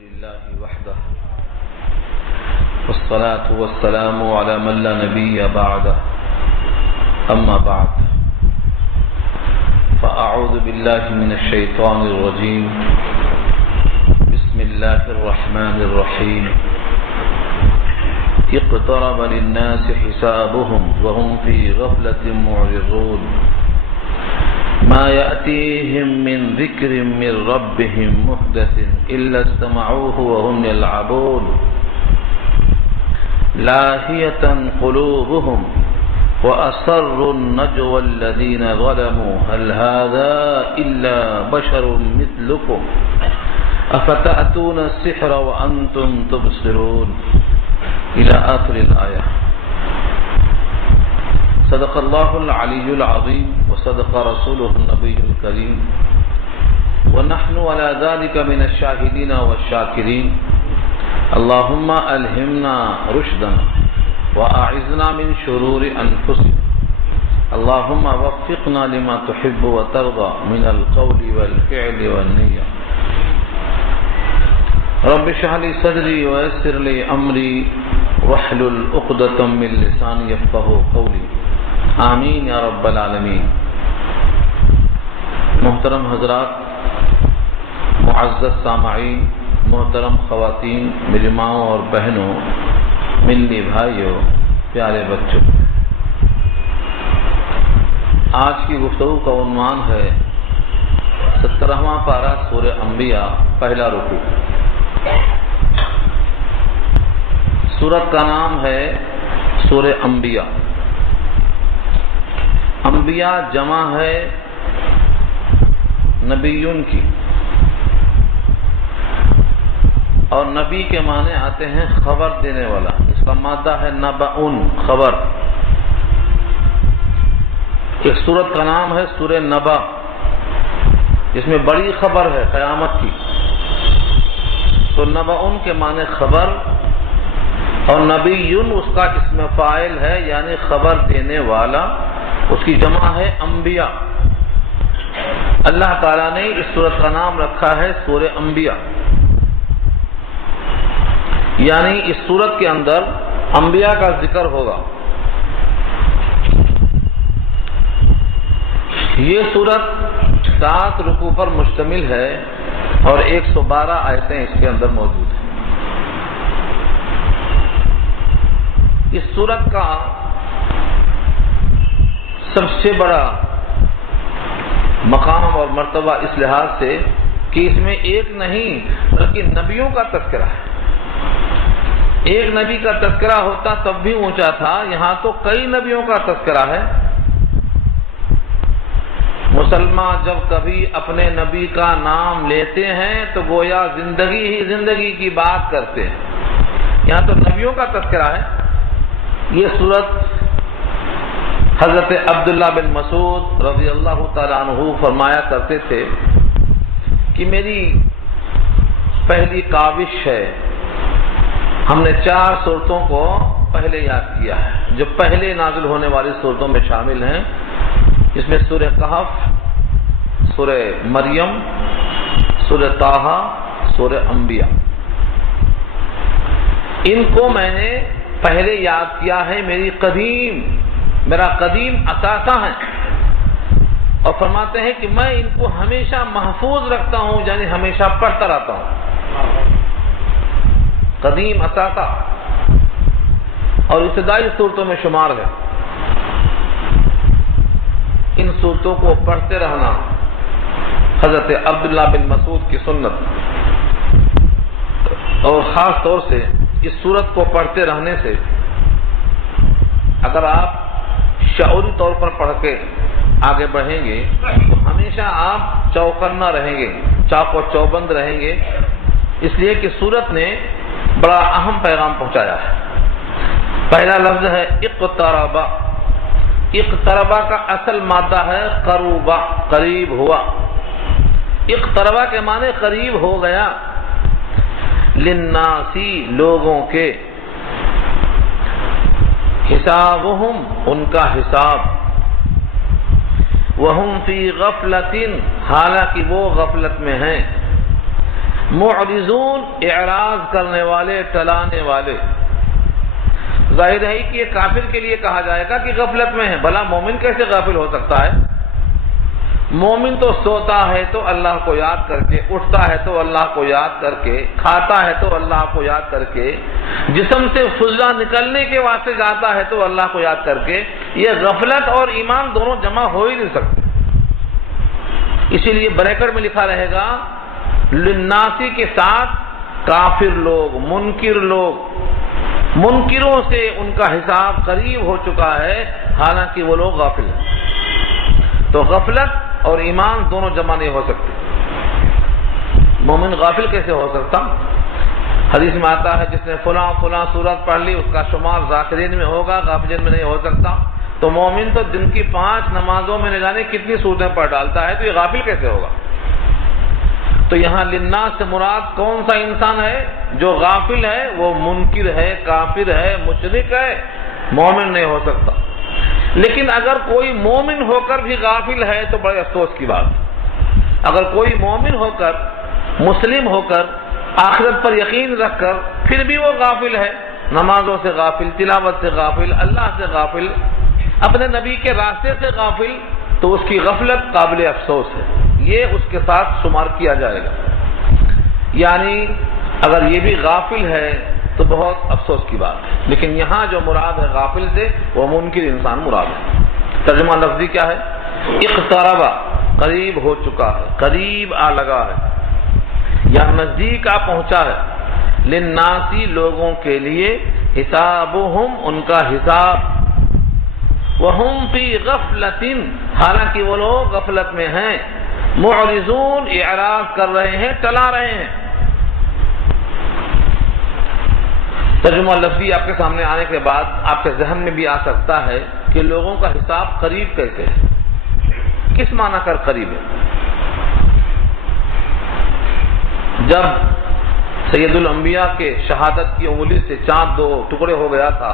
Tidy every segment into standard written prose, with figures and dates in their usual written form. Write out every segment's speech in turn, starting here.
لله وحده والصلاة والسلام على من لا نبي بعده أما بعد فأعوذ بالله من الشيطان الرجيم بسم الله الرحمن الرحيم اقترب للناس حسابهم وهم في غفلة معرضون ما يأتيهم من ذكر من ربهم محدث إلا استمعوه وهم يلعبون لاهية قلوبهم وأسروا النجوى الذين ظلموا هل هذا إلا بشر مثلكم أفتأتون السحر وأنتم تبصرون إلى آخر الآية. صدق الله العلي العظيم وصدق رسوله النبي الكريم ونحن على ذلك من الشاهدين والشاكرين. اللهم ألهمنا رشدنا وأعذنا من شرور أنفسنا. اللهم وفقنا لما تحب وترضى من القول والفعل والنية. رب اشرح لي صدري ويسر لي أمري واحلل عقدة من لساني يفقهوا قولي. آمین یا رب العالمین. محترم حضرات، معزز سامعین، محترم خواتین، میری ماؤں اور بہنوں، ملی بھائیوں، پیارے بچوں، آج کی گفتگو کا عنوان ہے 17واں پارہ سورہ انبیاء، پہلا رکوع. سورت کا نام ہے سورہ انبیاء. انبیاء جمع ہے نبیون کی، اور نبی کے معنی آتے ہیں خبر دینے والا. اس کا مادہ ہے نبأن، خبر. ایک سورت کا نام ہے سورہ نبا، جس میں بڑی خبر ہے قیامت کی. تو نبأن کے معنی خبر، اور نبیون اس کا اسم فاعل ہے، یعنی خبر دینے والا. اس کی جمع ہے انبیاء. اللہ تعالیٰ نے اس سورت کا نام رکھا ہے سورہ انبیاء، یعنی اس سورت کے اندر انبیاء کا ذکر ہوگا. یہ سورت 7 رکوع پر مشتمل ہے اور 112 آیتیں اس کے اندر موجود ہیں. اس سورت کا سب سے بڑا مقام اور مرتبہ اس لحاظ سے کہ اس میں ایک نہیں بلکہ نبیوں کا تذکرہ ہے. ایک نبی کا تذکرہ ہوتا تب بھی اونچا تھا، یہاں تو کئی نبیوں کا تذکرہ ہے. مسلمان جب کبھی اپنے نبی کا نام لیتے ہیں تو گویا زندگی ہی زندگی کی بات کرتے ہیں. یہاں تو نبیوں کا تذکرہ ہے. یہ سورت حضرت عبداللہ بن مسعود رضی اللہ تعالیٰ عنہ فرمایا کرتے تھے کہ میری پہلی کاوش ہے، ہم نے 4 صورتوں کو پہلے یاد کیا ہے جو پہلے نازل ہونے والی صورتوں میں شامل ہیں. اس میں سورہ کہف، سورہ مریم، سورہ طٰہٰ، سورہ انبیاء. ان کو میں نے پہلے یاد کیا ہے، میرا قدیم اثاثہ ہے. اور فرماتے ہیں کہ میں ان کو ہمیشہ محفوظ رکھتا ہوں، یعنی ہمیشہ پڑھتا رہتا ہوں. قدیم اثاثہ اور ابتدائی صورتوں میں شمار ہے. ان صورتوں کو پڑھتے رہنا حضرت عبداللہ بن مسعود کی سنت، اور خاص طور سے اس صورت کو پڑھتے رہنے سے اگر آپ شعوری طور پر پڑھ کے آگے بڑھیں گے تو ہمیشہ آپ چوکنا رہیں گے، چاق و چوبند رہیں گے. اس لیے کہ سورت نے بڑا اہم پیغام پہنچایا ہے. پہلا لفظ ہے اقتربا. اقتربا کا اصل مادہ ہے قروبا، قریب ہوا. اقتربا کے معنی قریب ہو گیا. للناسی، لوگوں کے، حسابہم، ان کا حساب، وہم فی غفلۃ، حالانکہ وہ غفلت میں ہیں، معرضون اعراض کرنے والے، ٹلانے والے۔ ظاہر ہے کہ یہ کافر کے لیے کہا جائے گا کہ غفلت میں ہے، بھلا مومن کیسے غافل ہو سکتا ہے؟ مومن تو سوتا ہے تو اللہ کو یاد کر کے، اٹھتا ہے تو اللہ کو یاد کر کے، کھاتا ہے تو اللہ کو یاد کر کے، جسم سے فضلہ نکلنے کے واسطے جاتا ہے تو اللہ کو یاد کر کے۔ یہ غفلت اور ایمان دونوں جمع ہو ہی نہیں سکتے۔ اسی لیے بریکٹ میں لکھا رہے گا للناسی کے ساتھ کافر لوگ، منکر لوگ، منکروں سے ان کا حساب قریب ہو چکا ہے، حالانکہ وہ لوگ غافل ہیں۔ تو غفلت اور ایمان دونوں جمع نہیں ہو سکتے۔ مومن غافل کیسے ہو سکتا؟ حدیث میں آتا ہے جس نے فلاں فلاں سورت پڑھ لی اس کا شمار ذاکرین میں ہوگا، غافلین میں نہیں ہو سکتا۔ تو مومن تو دن کی 5 نمازوں میں نہ جانے کتنی سورتیں پڑھ ڈالتا ہے، تو یہ غافل کیسے ہوگا؟ تو یہاں للناس سے مراد کون سا انسان ہے؟ جو غافل ہے، وہ منکر ہے، کافر ہے، مشرک ہے، مومن نہیں ہو سکتا۔ لیکن اگر کوئی مومن ہو کر بھی غافل ہے تو بڑے افسوس کی بات۔ اگر کوئی مومن ہو کر، مسلم ہو کر، آخرت پر یقین رکھ کر پھر بھی وہ غافل ہے، نمازوں سے غافل، تلاوت سے غافل، اللہ سے غافل، اپنے نبی کے راستے سے غافل، تو اس کی غفلت قابل افسوس ہے، یہ اس کے ساتھ شمار کیا جائے گا۔ یعنی اگر یہ بھی غافل ہے تو بہت افسوس کی بات ہے۔ لیکن یہاں جو مراد ہے غافل سے، وہ منکر انسان مراد ہے۔ ترجمہ لفظی کیا ہے؟ اقترب، قریب ہو چکا ہے، قریب آ لگا ہے، یا نزدیک آ پہنچا ہے۔ للناسی، لوگوں کے لیے، حسابہم، ان کا حساب، وہم فی غفلۃ، حالانکہ وہ لوگ غفلت میں ہیں، معرضون، اعراض کر رہے ہیں، ٹلا رہے ہیں۔ ترجمہ لفظی آپ کے سامنے آنے کے بعد آپ کے ذہن میں بھی آ سکتا ہے کہ لوگوں کا حساب قریب کیسے ہے، کس معنی کر قریب ہے؟ جب سید الانبیاء کے شہادت کی انگلی سے چاند 2 ٹکڑے ہو گیا تھا،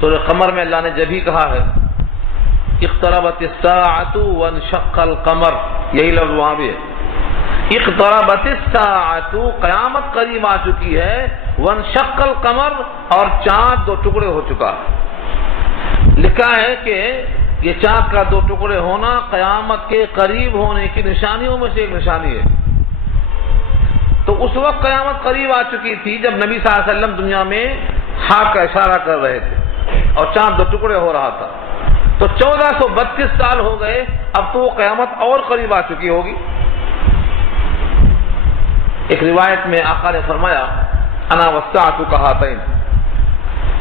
سورہ قمر میں اللہ نے جب ہی کہا ہے اقتربت الساعۃ وانشق القمر، یہی لفظ وہاں بھی ہے۔ اقتربت الساعۃ، قیامت قریب آ چکی ہے، وانشق القمر، اور چاند 2 ٹکڑے ہو چکا ہے۔ لکھا ہے کہ یہ چاند کا 2 ٹکڑے ہونا قیامت کے قریب ہونے کی نشانیوں میں سے ایک نشانی ہے۔ تو اس وقت قیامت قریب آ چکی تھی جب نبی صلی اللہ علیہ وسلم دنیا میں ہاتھ کا اشارہ کر رہے تھے اور چاند 2 ٹکڑے ہو رہا تھا۔ تو 1432 سال ہو گئے، اب تو وہ قیامت اور قریب آ چکی ہوگی۔ ایک روایت میں آقا نے فرمایا انا والساعۃ کہاتین،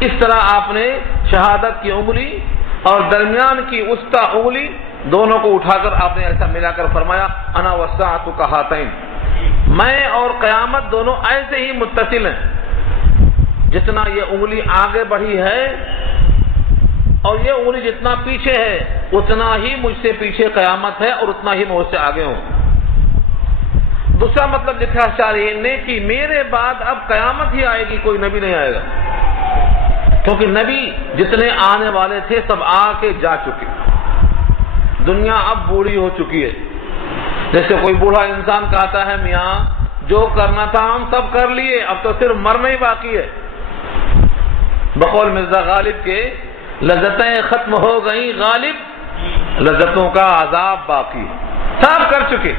اس طرح آپ نے شہادت کی انگلی اور درمیان کی وسطی انگلی دونوں کو اٹھا کر آپ نے ایسا ملا کر فرمایا انا والساعۃ کہاتین، میں اور قیامت دونوں ایسے ہی متصل ہیں، جتنا یہ انگلی آگے بڑھی ہے اور یہ انگلی جتنا پیچھے ہے، اتنا ہی مجھ سے پیچھے قیامت ہے اور اتنا ہی میں اس سے آگے ہوں۔ دوسرا مطلب لکھا شارحین نے کہ میرے بعد اب قیامت ہی آئے گی، کوئی نبی نہیں آئے گا، کیونکہ نبی جتنے آنے والے تھے سب آ کے جا چکے۔ دنیا اب بوڑھی ہو چکی ہے، جیسے کوئی بوڑھا انسان کہتا ہے میاں جو کرنا تھا ہم سب کر لیے، اب تو صرف مرنا ہی باقی ہے۔ بقول مرزا غالب کے لذتیں ختم ہو گئیں غالب، لذتوں کا عذاب باقی، سب کر چکے۔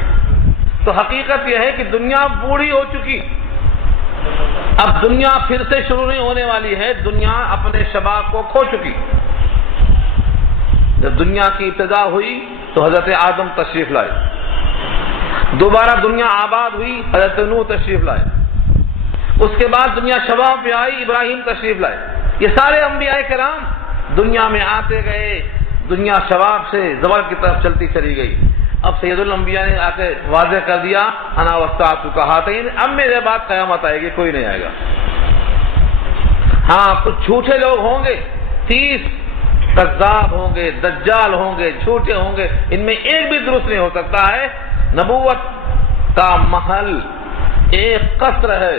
تو حقیقت یہ ہے کہ دنیا بوڑھی ہو چکی، اب دنیا پھر سے شروع نہیں ہونے والی ہے، دنیا اپنے شباب کو کھو چکی۔ جب دنیا کی ابتدا ہوئی تو حضرت آدم تشریف لائے، دوبارہ دنیا آباد ہوئی، حضرت نوح تشریف لائے، اس کے بعد دنیا شباب پہ آئی، ابراہیم تشریف لائے۔ یہ سارے انبیاء کرام دنیا میں آتے گئے، دنیا شباب سے زوال کی طرف چلتی چلی گئی۔ اب سید الانبیاء نے آ کے واضح کر دیا انا والساعۃ کہاتین، اب میرے بعد قیامت آئے گی، کوئی نہیں آئے گا۔ ہاں کچھ جھوٹے لوگ ہوں گے، 30 کذاب ہوں گے، دجال ہوں گے، جھوٹے ہوں گے، ان میں ایک بھی درست نہیں ہو سکتا ہے۔ نبوت کا محل ایک قصر ہے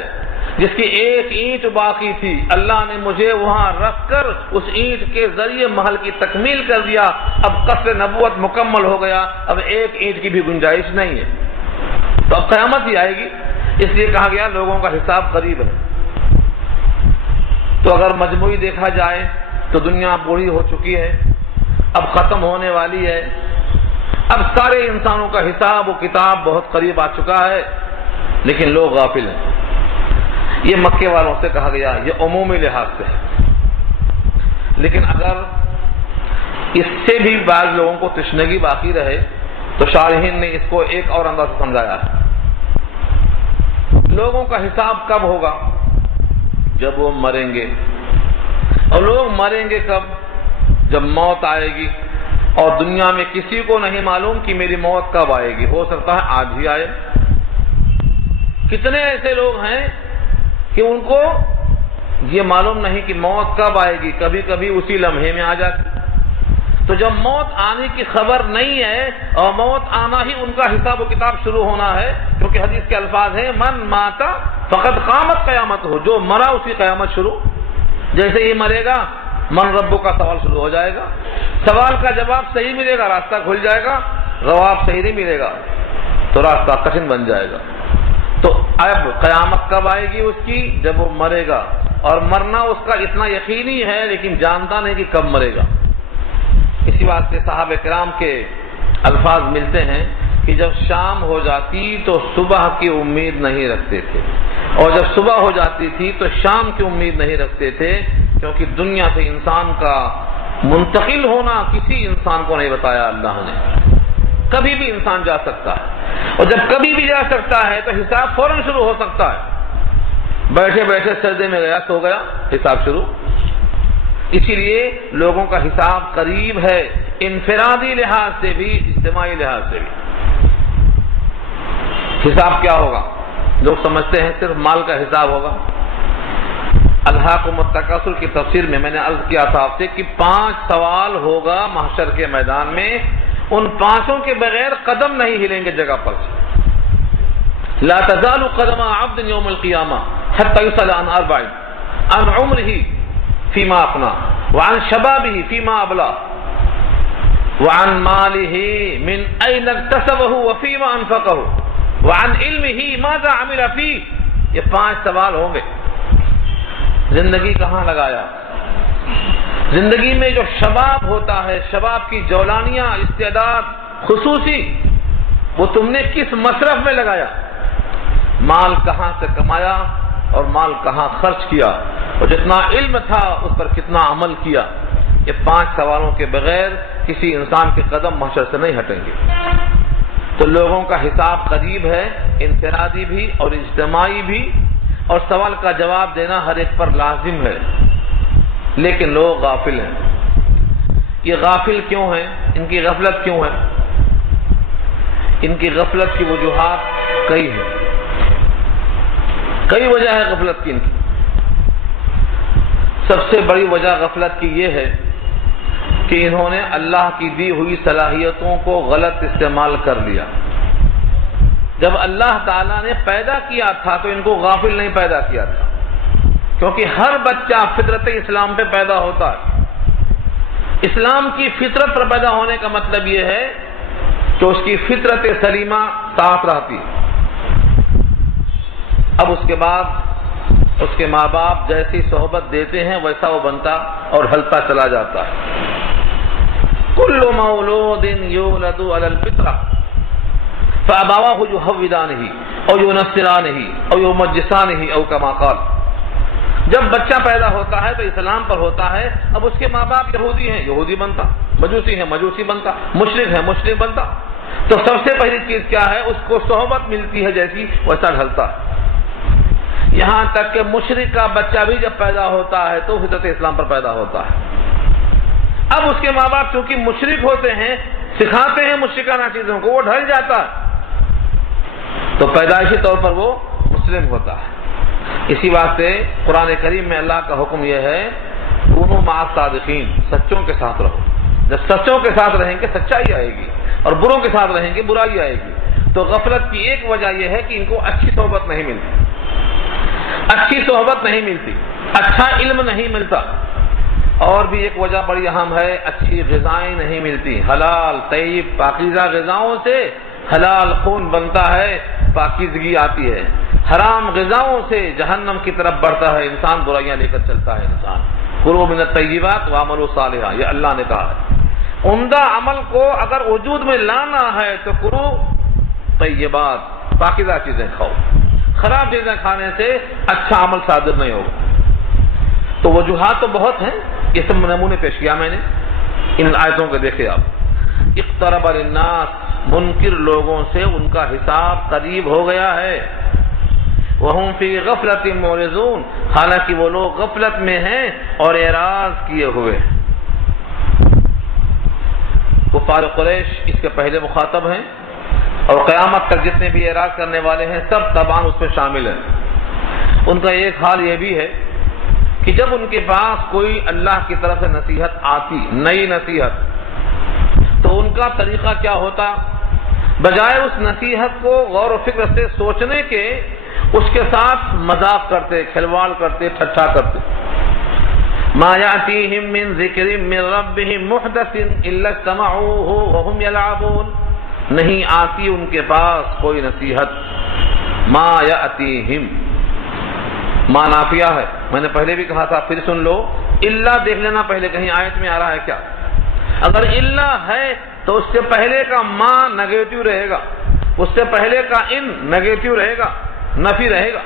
جس کی ایک اینٹ باقی تھی، اللہ نے مجھے وہاں رکھ کر اس اینٹ کے ذریعے محل کی تکمیل کر دیا، اب قصر نبوت مکمل ہو گیا، اب ایک اینٹ کی بھی گنجائش نہیں ہے، تو اب قیامت ہی آئے گی۔ اس لیے کہا گیا لوگوں کا حساب قریب ہے۔ تو اگر مجموعی دیکھا جائے تو دنیا بوڑھی ہو چکی ہے، اب ختم ہونے والی ہے، اب سارے انسانوں کا حساب و کتاب بہت قریب آ چکا ہے، لیکن لوگ غافل ہیں۔ یہ مکے والوں سے کہا گیا، یہ عمومی لحاظ سے ہے، لیکن اگر اس سے بھی بعض لوگوں کو تشنگی باقی رہے تو شارحین نے اس کو ایک اور انداز سے سمجھایا ہے۔ لوگوں کا حساب کب ہوگا؟ جب وہ مریں گے، اور لوگ مریں گے کب؟ جب موت آئے گی، اور دنیا میں کسی کو نہیں معلوم کہ میری موت کب آئے گی، ہو سکتا ہے آج ہی آئے۔ کتنے ایسے لوگ ہیں کہ ان کو یہ معلوم نہیں کہ موت کب آئے گی، کبھی کبھی اسی لمحے میں آ جاتی۔ تو جب موت آنے کی خبر نہیں ہے اور موت آنا ہی ان کا حساب و کتاب شروع ہونا ہے، کیونکہ حدیث کے الفاظ ہیں من ماتا فقد قامت قیامت ہو، جو مرا اسی قیامت شروع۔ جیسے ہی مرے گا من ربو کا سوال شروع ہو جائے گا، سوال کا جواب صحیح ملے گا راستہ کھل جائے گا، جواب صحیح نہیں ملے گا تو راستہ کٹھن بن جائے گا۔ تو اب قیامت کب آئے گی اس کی؟ جب وہ مرے گا، اور مرنا اس کا اتنا یقینی ہے لیکن جانتا نہیں کہ کب مرے گا۔ اسی بات سے صحابہ کرام کے الفاظ ملتے ہیں کہ جب شام ہو جاتی تو صبح کی امید نہیں رکھتے تھے، اور جب صبح ہو جاتی تھی تو شام کی امید نہیں رکھتے تھے، کیونکہ دنیا سے انسان کا منتقل ہونا کسی انسان کو نہیں بتایا اللہ نے۔ کبھی بھی انسان جا سکتا ہے، اور جب کبھی بھی جا سکتا ہے تو حساب فوراً شروع ہو سکتا ہے۔ بیٹھے بیٹھے سجدے میں گیا، سو گیا، حساب شروع۔ اسی لیے لوگوں کا حساب قریب ہے، انفرادی لحاظ سے بھی، اجتماعی لحاظ سے بھی۔ حساب کیا ہوگا؟ لوگ سمجھتے ہیں صرف مال کا حساب ہوگا۔ الہاکم التکاثر کی تفسیر میں نے عرض کیا تھا آپ سے کہ 5 سوال ہوگا محشر کے میدان میں، ان 5 کے بغیر قدم نہیں ہلیں گے جگہ پر سے۔ لا تزال قدم عبد یوم القیامہ حتی یسأل عن 4، عن عمرہ فیما افنا، وعن شبابہ فیما ابلا، وعن مالہ من این اکتسبہ وفیما انفقہ، وعن علمہ ماذا عمل فیہ۔ یہ 5 سوال ہوں گے۔ زندگی کہاں لگایا؟ زندگی میں جو شباب ہوتا ہے، شباب کی جولانیاں، استعداد خصوصی، وہ تم نے کس مصرف میں لگایا؟ مال کہاں سے کمایا اور مال کہاں خرچ کیا، اور جتنا علم تھا اس پر کتنا عمل کیا۔ یہ 5 سوالوں کے بغیر کسی انسان کے قدم محشر سے نہیں ہٹیں گے۔ تو لوگوں کا حساب قریب ہے، انفرادی بھی اور اجتماعی بھی، اور سوال کا جواب دینا ہر ایک پر لازم ہے، لیکن لوگ غافل ہیں۔ یہ غافل کیوں ہیں؟ ان کی غفلت کیوں ہے؟ ان کی غفلت کی وجوہات کئی ہیں، کئی وجہ ہے غفلت کی۔ ان کی سب سے بڑی وجہ غفلت کی یہ ہے کہ انہوں نے اللہ کی دی ہوئی صلاحیتوں کو غلط استعمال کر لیا۔ جب اللہ تعالیٰ نے پیدا کیا تھا تو ان کو غافل نہیں پیدا کیا تھا، کیونکہ ہر بچہ فطرت اسلام پہ پیدا ہوتا ہے۔ اسلام کی فطرت پر پیدا ہونے کا مطلب یہ ہے کہ اس کی فطرت سلیمہ ساتھ رہتی ہے۔ اب اس کے بعد اس کے ماں باپ جیسی صحبت دیتے ہیں ویسا وہ بنتا اور ڈھلتا چلا جاتا ہے۔ کل مولود یولد علی الفطرہ فابواہ یحودانہ او ینصرانہ او یمجسانہ او کما قال۔ جب بچہ پیدا ہوتا ہے تو اسلام پر ہوتا ہے، اب اس کے ماں باپ یہودی ہیں، یہودی بنتا، مجوسی ہیں، مجوسی بنتا، مشرک ہے، مشرک بنتا۔ تو سب سے پہلی چیز کیا ہے؟ اس کو صحبت ملتی ہے جیسی ویسا ڈھلتا ہے۔ یہاں تک کہ مشرک کا بچہ بھی جب پیدا ہوتا ہے تو فطرت اسلام پر پیدا ہوتا ہے۔ اب اس کے ماں باپ چونکہ مشرک ہوتے ہیں، سکھاتے ہیں مشرکانہ چیزوں کو، وہ ڈھل جاتا ہے تو پیدائشی طور پر وہ مسلم ہوتا ہے۔ اسی بات سے قرآن کریم میں اللہ کا حکم یہ ہے کونوا مع الصادقین، سچوں کے ساتھ رہو۔ جب سچوں کے ساتھ رہیں گے سچائی آئے گی، اور بروں کے ساتھ رہیں گے برائی آئے گی۔ تو غفلت کی ایک وجہ یہ ہے کہ ان کو اچھی صحبت نہیں ملتی، اچھی صحبت نہیں ملتی، اچھا علم نہیں ملتا، اور بھی ایک وجہ بڑی اہم ہے، اچھی غذائیں نہیں ملتی۔ حلال طیب پاکیزہ غذاؤں سے حلال خون بنتا ہے، پاکیزگی آتی ہے۔ حرام غذاؤں سے جہنم کی طرف بڑھتا ہے انسان، برائیاں لے کر چلتا ہے انسان۔ کلوا من الطیبات واعملوا صالحا، یہ اللہ نے کہا ہے۔ عمدہ عمل کو اگر وجود میں لانا ہے تو کرو طیبات، پاکیزہ چیزیں کھاؤ، خراب چیزیں کھانے سے اچھا عمل صادر نہیں ہوگا۔ تو وجوہات تو بہت ہیں، یہ سب نمونے پیش کیا میں نے ان آیتوں کے، دیکھے آپ۔ اقترب للناس، منکر لوگوں سے ان کا حساب قریب ہو گیا ہے۔ وہم فی غفلۃ معرضون، حالانکہ وہ لوگ غفلت میں ہیں اور اعراض کیے ہوئے۔ کفار قریش اس کے پہلے مخاطب ہیں، اور قیامت تک جتنے بھی اعراض کرنے والے ہیں سب طبعاً اس میں شامل ہیں۔ ان کا ایک حال یہ بھی ہے کہ جب ان کے پاس کوئی اللہ کی طرف سے نصیحت آتی، نئی نصیحت، تو ان کا طریقہ کیا ہوتا؟ بجائے اس نصیحت کو غور و فکر سے سوچنے کے، اس کے ساتھ مذاق کرتے، کھلواڑ کرتے، ٹھٹھا کرتے۔ ما یأتیہم من ذکر من ربہم محدث الا استمعوہ وہم یلعبون، نہیں آتی ان کے پاس کوئی نصیحت۔ ما یأتیہم، ما نافیہ ہے، میں نے پہلے بھی کہا تھا، پھر سن لو۔ الا دیکھ لینا پہلے کہیں آیت میں آ رہا ہے کیا۔ اگر الا ہے تو اس سے پہلے کا ما نیگیٹو رہے گا، اس سے پہلے کا ان نیگیٹو رہے گا، نفی رہے گا۔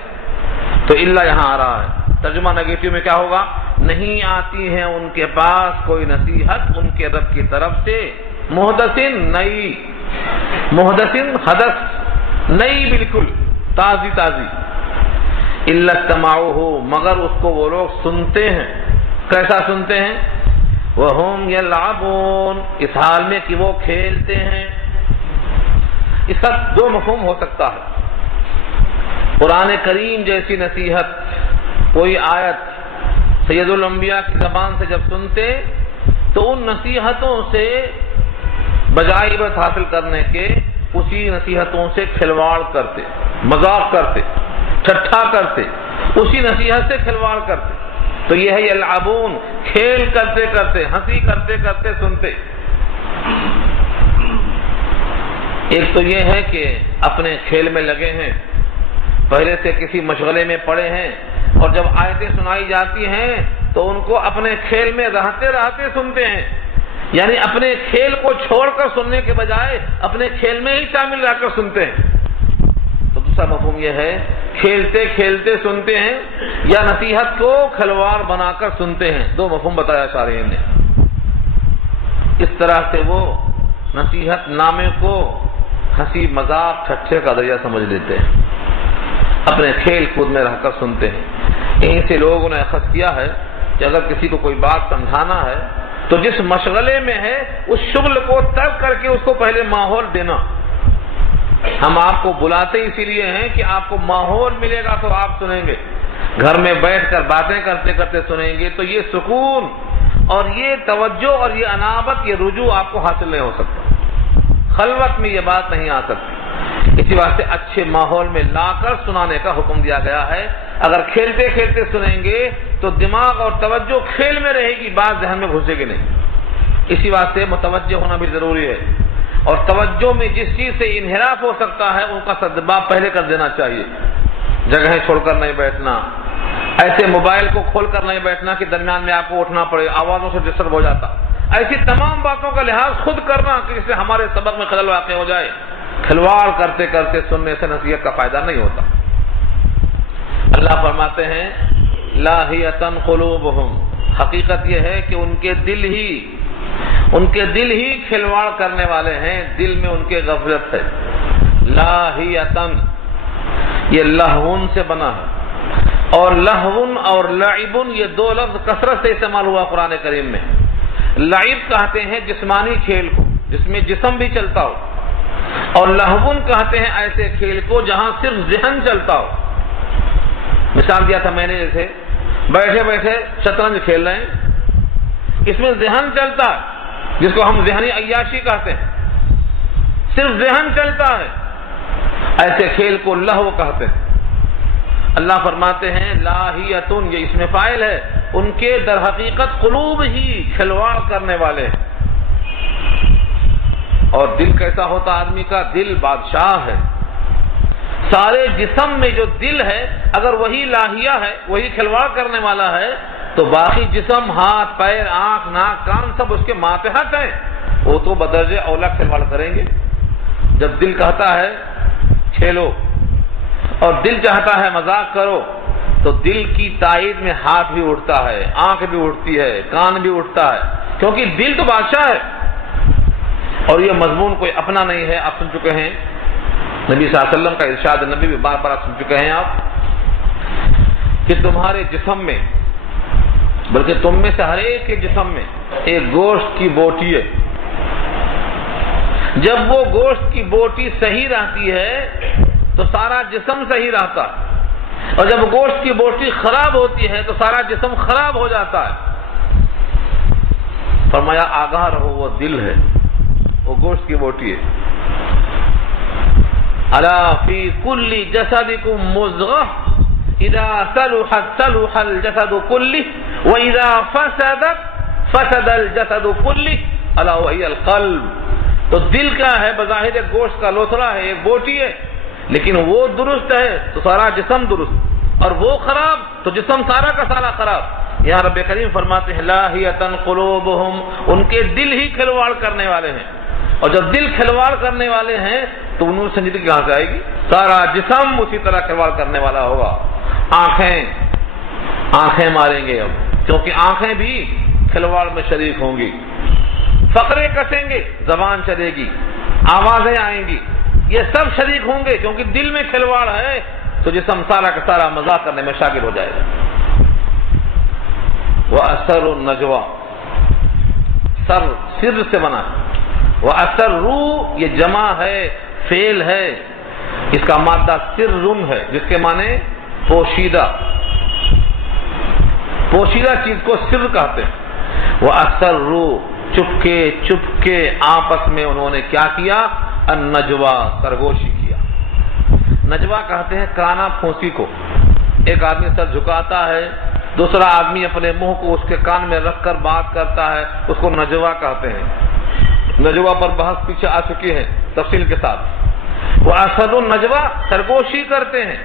تو الا یہاں آ رہا ہے، ترجمہ نیگیٹو میں کیا ہوگا؟ نہیں آتی ہے ان کے پاس کوئی نصیحت ان کے رب کی طرف سے، محدثن نئی، محدثن حدث نئی، بالکل تازی تازی، الا استمعوہ، مگر اس کو وہ لوگ سنتے ہیں۔ کیسا سنتے ہیں؟ وہم یلعبون، اس حال میں کہ وہ کھیلتے ہیں۔ اس کا دو مفہوم ہو سکتا ہے۔ قرآن کریم جیسی نصیحت، کوئی آیت سید الانبیاء کی زبان سے جب سنتے تو ان نصیحتوں سے بجائے عبرت حاصل کرنے کے اسی نصیحتوں سے کھلواڑ کرتے، مذاق کرتے، ٹھٹھا کرتے، اسی نصیحت سے کھلواڑ کرتے۔ تو یہ ہے یلعبون، کھیل کرتے کرتے، ہنسی کرتے کرتے سنتے۔ ایک تو یہ ہے کہ اپنے کھیل میں لگے ہیں، پہلے سے کسی مشغلے میں پڑے ہیں، اور جب آیتیں سنائی جاتی ہیں تو ان کو اپنے کھیل میں رہتے رہتے سنتے ہیں، یعنی اپنے کھیل کو چھوڑ کر سننے کے بجائے اپنے کھیل میں ہی شامل رہ کر سنتے ہیں۔ تو دوسرا مفہوم یہ ہے، کھیلتے کھیلتے سنتے ہیں یا نصیحت کو کھلواڑ بنا کر سنتے ہیں۔ دو مفہوم بتایا شارحین نے۔ اس طرح سے وہ نصیحت نامے کو ہنسی مذاق ٹھٹھے کا ذریعہ سمجھ لیتے ہیں، اپنے کھیل کود میں رہ کر سنتے ہیں۔ یہیں سے لوگوں نے اخذ کیا ہے کہ اگر کسی کو کوئی بات سمجھانا ہے تو جس مشغلے میں ہے اس شغل کو ترک کر کے اس کو پہلے ماحول دینا۔ ہم آپ کو بلاتے اسی لیے ہیں کہ آپ کو ماحول ملے گا تو آپ سنیں گے، گھر میں بیٹھ کر باتیں کرتے کرتے سنیں گے تو یہ سکون اور یہ توجہ اور یہ انابت، یہ رجوع آپ کو حاصل نہیں ہو سکتا، خلوت میں یہ بات نہیں آ سکتی۔ اسی واسطے اچھے ماحول میں لا کر سنانے کا حکم دیا گیا ہے۔ اگر کھیلتے کھیلتے سنیں گے تو دماغ اور توجہ کھیل میں رہے گی، بات ذہن میں گھسے گی نہیں۔ اسی واسطے متوجہ ہونا بھی ضروری ہے، اور توجہ میں جس چیز سے انحراف ہو سکتا ہے ان کا سدباب پہلے کر دینا چاہیے۔ جگہیں چھوڑ کر نہیں بیٹھنا، ایسے موبائل کو کھول کر نہیں بیٹھنا کہ درمیان میں آپ کو اٹھنا پڑے، آوازوں سے ڈسٹرب ہو جاتا۔ ایسی تمام باتوں کا لحاظ خود کرنا کہ اس سے ہمارے سبق میں خلل واقع ہو جائے۔ کھلواڑ کرتے کرتے سننے سے نصیحت کا فائدہ نہیں ہوتا۔ اللہ فرماتے ہیں لاہیۃ قلوبہم، حقیقت یہ ہے کہ ان کے دل ہی کھلواڑ کرنے والے ہیں، دل میں ان کے غفلت ہے۔ لاہیۃ، یہ لہون سے بنا ہے، اور لہون اور لعبن یہ دو لفظ کثرت سے استعمال ہوا قرآن کریم میں۔ لعب کہتے ہیں جسمانی کھیل کو جس میں جسم بھی چلتا ہو، اور لہون کہتے ہیں ایسے کھیل کو جہاں صرف ذہن چلتا ہو۔ مثال دیا تھا میں نے، جیسے بیٹھے بیٹھے شطرنج کھیل رہے ہیں، اس میں ذہن چلتا ہے جس کو ہم ذہنی عیاشی کہتے ہیں، صرف ذہن چلتا ہے، ایسے کھیل کو لہو کہتے ہیں۔ اللہ فرماتے ہیں لاہیتن، یہ اس میں فاعل ہے، ان کے در حقیقت قلوب ہی کھلواڑ کرنے والے ہیں۔ اور دل کیسا ہوتا آدمی کا؟ دل بادشاہ ہے، سارے جسم میں جو دل ہے اگر وہی لاہیا ہے، وہی کھلواڑ کرنے والا ہے، تو باقی جسم، ہاتھ، پیر، آنکھ، ناک، کان سب اس کے ماتحت ہیں، وہ تو بدرجہ اولا کھلواڑ کریں گے۔ جب دل کہتا ہے کھیلو اور دل چاہتا ہے مذاق کرو، تو دل کی تائید میں ہاتھ بھی اٹھتا ہے، آنکھ بھی اٹھتی ہے، کان بھی اٹھتا ہے، کیونکہ دل تو بادشاہ ہے۔ اور یہ مضمون کوئی اپنا نہیں ہے، آپ سن چکے ہیں نبی صلی اللہ علیہ وسلم کا ارشاد نبی بھی بار بار آپ سن چکے ہیں آپ، کہ تمہارے جسم میں، بلکہ تم میں سے ہر ایک کے جسم میں ایک گوشت کی بوٹی ہے، جب وہ گوشت کی بوٹی صحیح رہتی ہے تو سارا جسم صحیح رہتا ہے، اور جب گوشت کی بوٹی خراب ہوتی ہے تو سارا جسم خراب ہو جاتا ہے۔ فرمایا آگاہ رہو، وہ دل ہے، وہ گوشت کی بوٹی ہے۔ الا فی کل جسدکم مضغہ اذا صلحت صلح الجسد کلہ واذا فسدت فسد الجسد کلہ الا وہی القلب۔ تو دل کیا ہے؟ بظاہر ایک گوشت کا لوتھڑا ہے، ایک بوٹی ہے، لیکن وہ درست ہے تو سارا جسم درست، اور وہ خراب تو جسم سارا کا سارا خراب۔ یہاں رب کریم فرماتے ہیں لاہیۃ قلوبہم، ان کے دل ہی کھلواڑ کرنے والے ہیں، اور جب دل کھلواڑ کرنے والے ہیں تو انہوں سے سنجیدگی کہاں سے آئے گی؟ سارا جسم اسی طرح کھلواڑ کرنے والا ہوگا۔ آنکھیں ماریں گے اب، کیونکہ آنکھیں بھی کھلواڑ میں شریک ہوں گی، فقرے کسیں گے، زبان چلے گی، آوازیں آئیں گی، یہ سب شریک ہوں گے، کیونکہ دل میں کھلواڑ ہے تو جسم سارا کا سارا مذاق کرنے میں شاغل ہو جائے گا۔ وَأَسَرُّ النَّجْوَى، سر سے بنا ہے، وَأَسَرُّ یہ جمع ہے، فعل ہے، اس کا مادہ سرٌ ہے، جس کے معنی پوشیدہ چیز کو سر کہتے ہیں۔ وَأَسَرُّ چپکے آپس میں انہوں نے کیا کیا؟ النجوا، سرگوشی کیا۔ نجوا کہتے ہیں کانا پھونسی کو، ایک آدمی سر جھکاتا ہے، دوسرا آدمی اپنے منہ کو اس کے کان میں رکھ کر بات کرتا ہے، اس کو نجوا کہتے ہیں۔ نجوا پر بحث پیچھے آ چکی ہے تفصیل کے ساتھ۔ وہ اصل النجوا، سرگوشی کرتے ہیں۔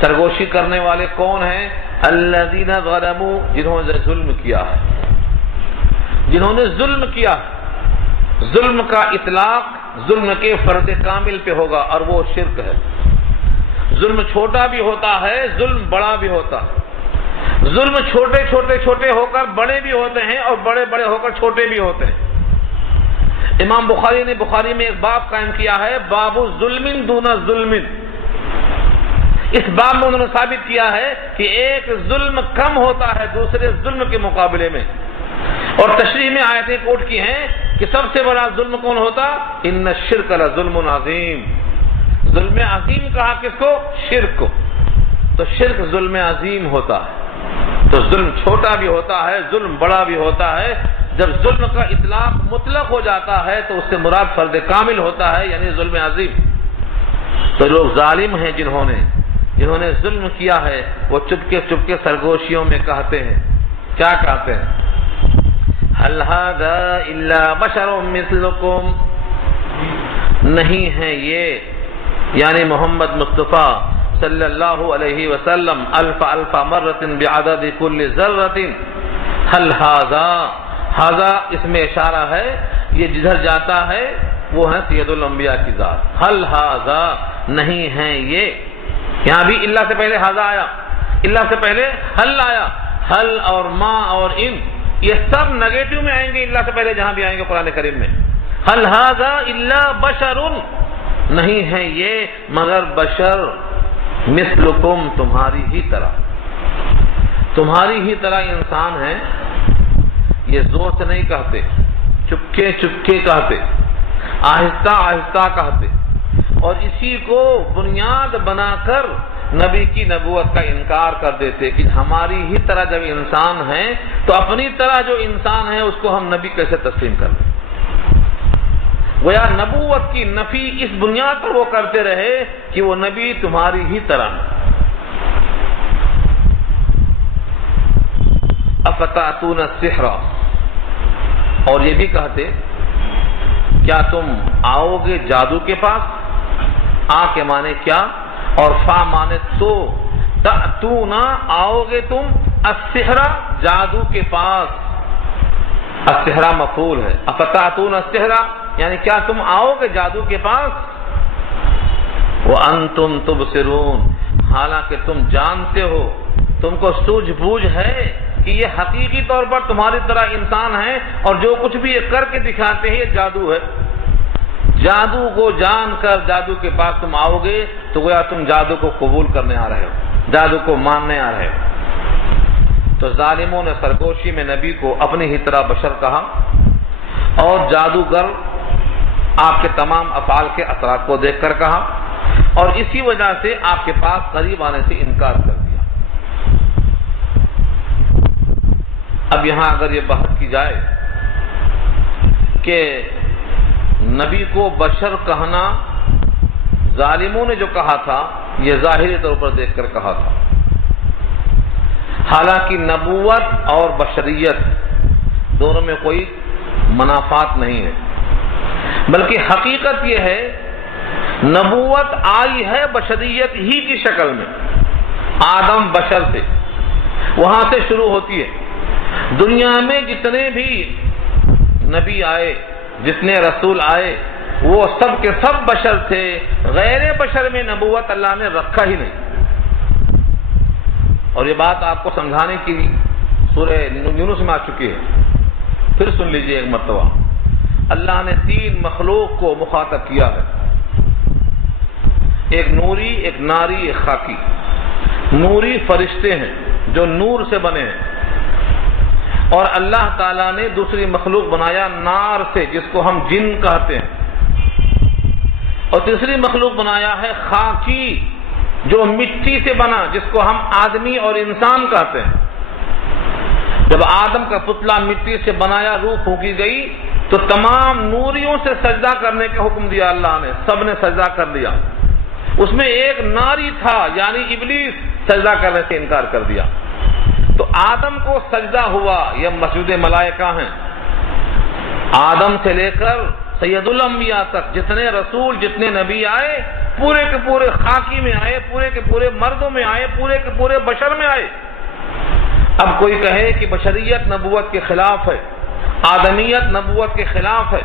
سرگوشی کرنے والے کون ہیں؟ الذین ظلموا، جنہوں نے ظلم کیا ہے، جنہوں نے ظلم کیا۔ ظلم کا اطلاق ظلم کے فرد کامل پہ ہوگا، اور وہ شرک ہے۔ ظلم چھوٹا بھی ہوتا ہے، ظلم بڑا بھی ہوتا ہے۔ ظلم چھوٹے ہو کر بڑے بھی ہوتے ہیں، اور بڑے ہو کر چھوٹے بھی ہوتے ہیں۔ امام بخاری نے بخاری میں ایک باب قائم کیا ہے، باب ظلم دون ظلم۔ اس باب میں انہوں نے ثابت کیا ہے کہ ایک ظلم کم ہوتا ہے دوسرے ظلم کے مقابلے میں، اور تشریح میں آیتیں کوٹ کی ہیں کہ سب سے بڑا ظلم کون ہوتا؟ ان الشرک لظلم عظیم۔ ظلم عظیم کہا کس کو؟ شرک کو۔ تو شرک ظلم عظیم ہوتا ہے۔ تو ظلم چھوٹا بھی ہوتا ہے، ظلم بڑا بھی ہوتا ہے۔ جب ظلم کا اطلاق مطلق ہو جاتا ہے تو اس سے مراد فرد کامل ہوتا ہے، یعنی ظلم عظیم۔ تو لوگ ظالم ہیں جنہوں نے ظلم کیا ہے، وہ چپکے سرگوشیوں میں کہتے ہیں، کیا کہتے ہیں؟ هل هذا الا بشر مثلكم، نہیں ہے یہ یعنی محمد مصطفیٰ صلی اللہ علیہ وسلم الف مرۃ بعدد كل ذرۃ۔ هل هذا اس میں اشارہ ہے، یہ جدھر جاتا ہے وہ ہے سید الانبیاء کی ذات۔ هل هذا نہیں ہے یہ، یہاں بھی اللہ سے پہلے هذا آیا، اللہ سے پہلے حل آیا۔ حل اور ما اور ان یہ سب نگیٹو میں آئیں گے، اللہ سے پہلے جہاں بھی آئیں گے قرآن کریم میں۔ هل هذا الا بشر، نہیں ہے یہ مگر بشر، مثلکم، تمہاری ہی طرح انسان ہے۔ یہ زور سے نہیں کہتے، چپکے کہتے، آہستہ کہتے، اور اسی کو بنیاد بنا کر نبی کی نبوت کا انکار کر دیتے کہ ہماری ہی طرح جب انسان ہے تو اپنی طرح جو انسان ہے اس کو ہم نبی کیسے تسلیم کر لیں؟ گویا نبوت کی نفی اس بنیاد پر وہ کرتے رہے کہ وہ نبی تمہاری ہی طرح ہے۔ افتاتون السحر، اور یہ بھی کہتے کیا تم آؤ گے جادو کے پاس؟ آ کے مانے کیا اور فا مانے تو، تأتونا آؤ گے تم، السحر جادو کے پاس، السحر مفعول ہے، افتأتون السحر یعنی کیا تم آؤ گے جادو کے پاس، وانتم تبصرون حالانکہ تم جانتے ہو، تم کو سوجھ بوجھ ہے کہ یہ حقیقی طور پر تمہاری طرح انسان ہے اور جو کچھ بھی یہ کر کے دکھاتے ہیں یہ جادو ہے۔ جادو کو جان کر جادو کے پاس تم آؤ گے تو گویا تم جادو کو قبول کرنے آ رہے ہو، جادو کو ماننے آ رہے ہو۔ تو ظالموں نے سرگوشی میں نبی کو اپنی ہی طرح بشر کہا اور جادوگر آپ کے تمام افعال کے اثرات کو دیکھ کر کہا، اور اسی وجہ سے آپ کے پاس قریب آنے سے انکار کر دیا۔ اب یہاں اگر یہ بحث کی جائے کہ نبی کو بشر کہنا ظالموں نے جو کہا تھا یہ ظاہری طور پر دیکھ کر کہا تھا، حالانکہ نبوت اور بشریت دونوں میں کوئی منافات نہیں ہے، بلکہ حقیقت یہ ہے نبوت آئی ہے بشریت ہی کی شکل میں، آدم بشر سے، وہاں سے شروع ہوتی ہے۔ دنیا میں جتنے بھی نبی آئے، جتنے رسول آئے، وہ سب کے سب بشر تھے، غیر بشر میں نبوت اللہ نے رکھا ہی نہیں۔ اور یہ بات آپ کو سمجھانے کی سورہ یونس میں آ چکی ہے، پھر سن لیجئے ایک مرتبہ۔ اللہ نے 3 مخلوق کو مخاطب کیا ہے، ایک نوری، ایک ناری، ایک خاکی۔ نوری فرشتے ہیں جو نور سے بنے ہیں، اور اللہ تعالیٰ نے دوسری مخلوق بنایا نار سے جس کو ہم جن کہتے ہیں، اور تیسری مخلوق بنایا ہے خاکی جو مٹی سے بنا جس کو ہم آدمی اور انسان کہتے ہیں۔ جب آدم کا پتلا مٹی سے بنایا، روح پھونکی گئی تو تمام نوریوں سے سجدہ کرنے کا حکم دیا اللہ نے، سب نے سجدہ کر دیا۔ اس میں ایک ناری تھا یعنی ابلیس، سجدہ کرنے سے انکار کر دیا۔ تو آدم کو سجدہ ہوا، یہ مسجود ملائکہ ہیں۔ آدم سے لے کر سید الانبیاء تک جتنے رسول، جتنے نبی آئے، پورے کے پورے خاکی میں آئے، پورے کے پورے مردوں میں آئے، پورے کے پورے بشر میں آئے۔ اب کوئی کہے کہ بشریت نبوت کے خلاف ہے، آدمیت نبوت کے خلاف ہے،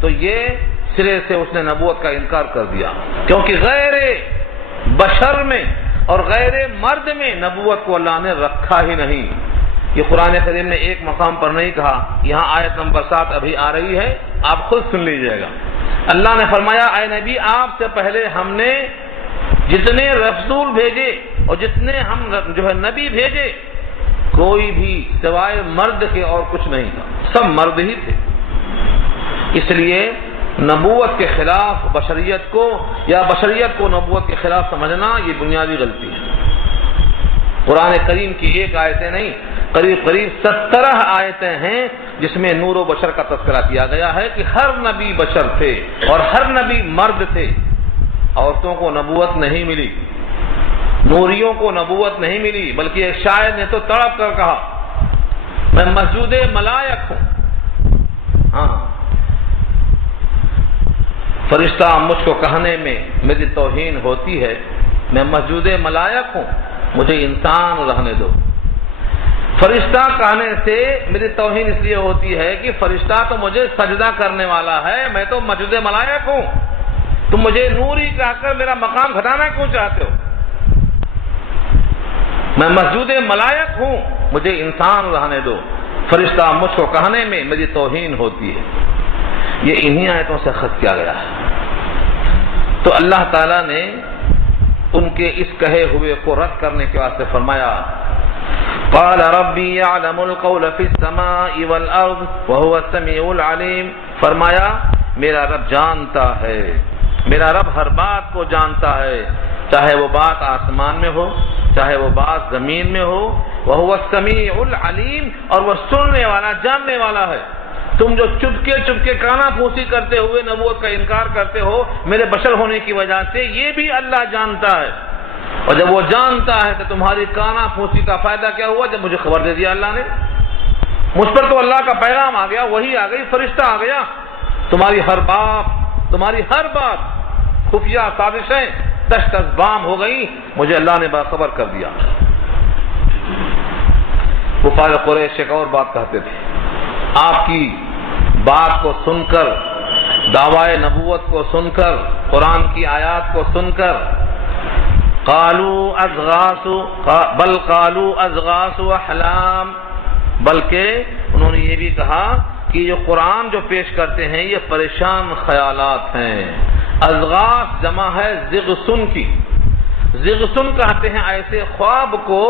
تو یہ سرے سے اس نے نبوت کا انکار کر دیا، کیونکہ غیر بشر میں اور غیر مرد میں نبوت کو اللہ نے رکھا ہی نہیں۔ یہ قرآن کریم نے ایک مقام پر نہیں کہا، یہاں آیت نمبر 7 ابھی آ رہی ہے، آپ خود سن لیجئے گا۔ اللہ نے فرمایا اے نبی آپ سے پہلے ہم نے جتنے رسول بھیجے اور جتنے ہم جو ہے نبی بھیجے، کوئی بھی سوائے مرد کے اور کچھ نہیں تھا، سب مرد ہی تھے۔ اس لیے نبوت کے خلاف بشریت کو یا بشریت کو نبوت کے خلاف سمجھنا یہ بنیادی غلطی ہے۔ قرآن کریم کی ایک آیتیں نہیں، قریب 17 آیتیں ہیں جس میں نور و بشر کا تذکرہ کیا گیا ہے کہ ہر نبی بشر تھے اور ہر نبی مرد تھے۔ عورتوں کو نبوت نہیں ملی، نوریوں کو نبوت نہیں ملی، بلکہ ایک شاعر نے تو تڑپ کر کہا میں مسجود ملائک ہوں۔ ہاں، فرشتہ مجھ کو کہنے میں میری توہین ہوتی ہے، میں مسجود ملائک ہوں، مجھے انسان رہنے دو۔ فرشتہ کہنے سے میری توہین اس لیے ہوتی ہے کہ فرشتہ تو مجھے سجدہ کرنے والا ہے، میں تو مسجود ملائک ہوں، تم مجھے نوری کہہ کر میرا مقام گھٹانا کیوں چاہتے ہو؟ میں مسجود ملائک ہوں، مجھے انسان رہنے دو، فرشتہ مجھ کو کہنے میں میری توہین ہوتی ہے۔ یہ انہی آیتوں سے خط کیا گیا ہے۔ تو اللہ تعالیٰ نے ان کے اس کہے ہوئے کو رد کرنے کے واسطے فرمایا قال ربی یعلم القول فی السماء والارض وهو السمیع العلیم، فرمایا میرا رب جانتا ہے، میرا رب ہر بات کو جانتا ہے، چاہے وہ بات آسمان میں ہو، چاہے وہ بات زمین میں ہو، وهو السمیع العلیم، اور وہ سننے والا، جاننے والا ہے۔ تم جو چپکے کانا پھوسی کرتے ہوئے نبوت کا انکار کرتے ہو میرے بشر ہونے کی وجہ سے، یہ بھی اللہ جانتا ہے، اور جب وہ جانتا ہے تو تمہاری کانا پھوسی کا فائدہ کیا ہوا جب مجھے خبر دے دیا اللہ نے؟ مجھ پر تو اللہ کا پیغام آ گیا، وہی آ گئی، فرشتہ آ گیا، تمہاری ہر بات خفیہ سازشیں تشت از بام ہو گئی، مجھے اللہ نے باخبر کر دیا۔ کفار قریش ایک اور بات کہتے تھے، آپ کی بات کو سن کر، دعوی نبوت کو سن کر، قرآن کی آیات کو سن کر، بل قالوا اضغاث احلام، بلکہ انہوں نے یہ بھی کہا کہ یہ قرآن جو پیش کرتے ہیں یہ پریشان خیالات ہیں۔ اضغاث جمع ہے زغسن کی، زغسن کہتے ہیں ایسے خواب کو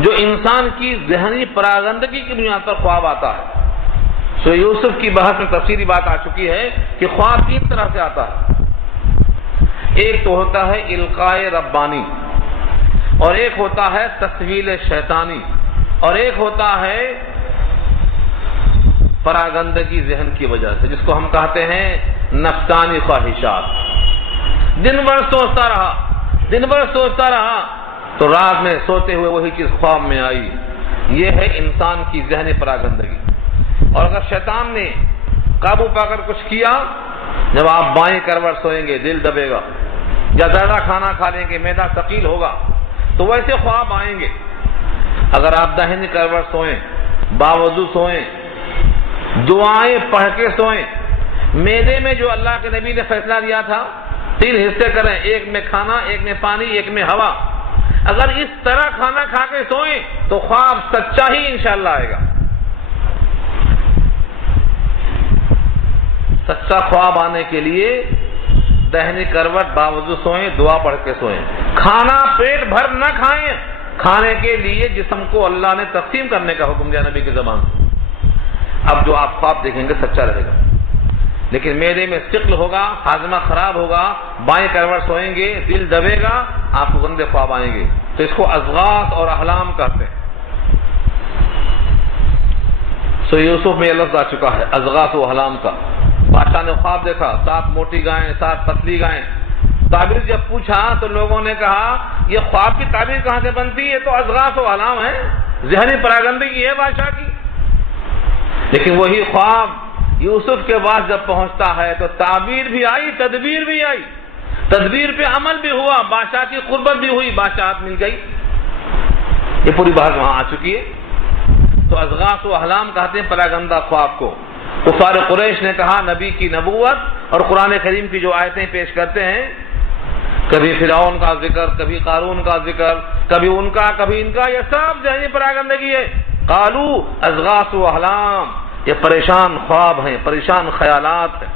جو انسان کی ذہنی پراگندگی کی بنیاد پر خواب آتا ہے۔ سورہ یوسف کی بحث میں تفصیلی بات آ چکی ہے کہ خواب تین طرح سے آتا ہے، ایک تو ہوتا ہے القائے ربانی، اور ایک ہوتا ہے تسویل شیطانی، اور ایک ہوتا ہے پراگندگی ذہن کی وجہ سے، جس کو ہم کہتے ہیں نفسانی خواہشات۔ دن بھر سوچتا رہا تو رات میں سوتے ہوئے وہی چیز خواب میں آئی، یہ ہے انسان کی ذہنی پراگندگی۔ اور اگر شیطان نے قابو پا کر کچھ کیا، جب آپ بائیں کروٹ سوئیں گے دل دبے گا، یا زیادہ کھانا کھا لیں گے معدہ ثقیل ہوگا، تو ویسے خواب آئیں گے۔ اگر آپ داہنی کروٹ سوئیں، باوضو سوئیں، دعائیں پڑھ کے سوئیں، معدے میں جو اللہ کے نبی نے فیصلہ دیا تھا 3 حصے کریں، ایک میں کھانا، ایک میں پانی، ایک میں ہوا، اگر اس طرح کھانا کھا کے سوئیں تو خواب سچا ہی انشاءاللہ آئے گا۔ سچا خواب آنے کے لیے دہنی کروٹ باوضو سوئیں، دعا پڑھ کے سوئیں۔ کھانا پیٹ بھر نہ کھائیں، کھانے کے لیے جسم کو اللہ نے تقسیم کرنے کا حکم دیا نبی کی زبان سے۔ اب جو آپ خواب دیکھیں گے سچا رہے گا، لیکن معدے میں ثقل ہوگا، ہاضمہ خراب ہوگا، بائیں کروٹ سوئیں گے، دل دبے گا، آپ کو گندے خواب آئیں گے۔ تو اس کو اضغاث اور احلام کہتے ہیں۔ سورہ یوسف میں یہ لفظ آ چکا ہے اضغاث و احلام کا۔ بادشاہ نے خواب دیکھا، 7 موٹی گائیں، 7 پتلی گائیں۔ تعبیر جب پوچھا تو لوگوں نے کہا یہ خواب کی تعبیر کہاں سے بنتی ہے؟ تو اضغاث و احلام ہے، ذہنی پراگندگی ہے بادشاہ کی۔ لیکن وہی خواب یوسف کے بعد جب پہنچتا ہے تو تعبیر بھی آئی، تدبیر بھی آئی، تدبیر پہ عمل بھی ہوا، بادشاہ کی قربت بھی ہوئی، بادشاہت مل گئی۔ یہ پوری بات وہاں آ چکی ہے۔ تو اضغاث و احلام کہتے ہیں پراگندہ خواب کو۔ کفار قریش نے کہا نبی کی نبوت اور قرآن کریم کی جو آیتیں پیش کرتے ہیں، کبھی فرعون کا ذکر، کبھی قارون کا ذکر، کبھی ان کا کبھی ان کا، یہ سب ذہنی پراگندگی ہے۔ قالوا اضغاث و احلام، یہ پریشان خواب ہیں، پریشان خیالات ہیں۔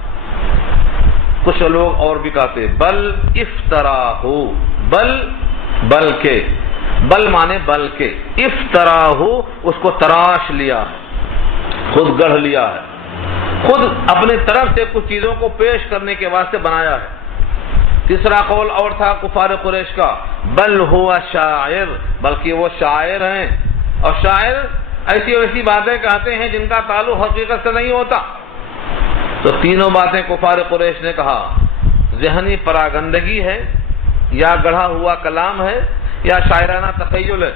کچھ لوگ اور بھی کہتے بل افطراہ، بلکہ، بل مانے بلکہ، افطراہ اس کو تراش لیا ہے، خود گڑھ لیا ہے، خود اپنی طرف سے کچھ چیزوں کو پیش کرنے کے واسطے بنایا ہے۔ تیسرا قول اور تھا کفار قریش کا، بل ہوا شاعر، بلکہ وہ شاعر ہیں، اور شاعر ایسی ویسی باتیں کہتے ہیں جن کا تعلق حقیقت سے نہیں ہوتا۔ تو تینوں باتیں کفار قریش نے کہا، ذہنی پراگندگی ہے، یا گڑھا ہوا کلام ہے، یا شاعرانہ تخیل ہے۔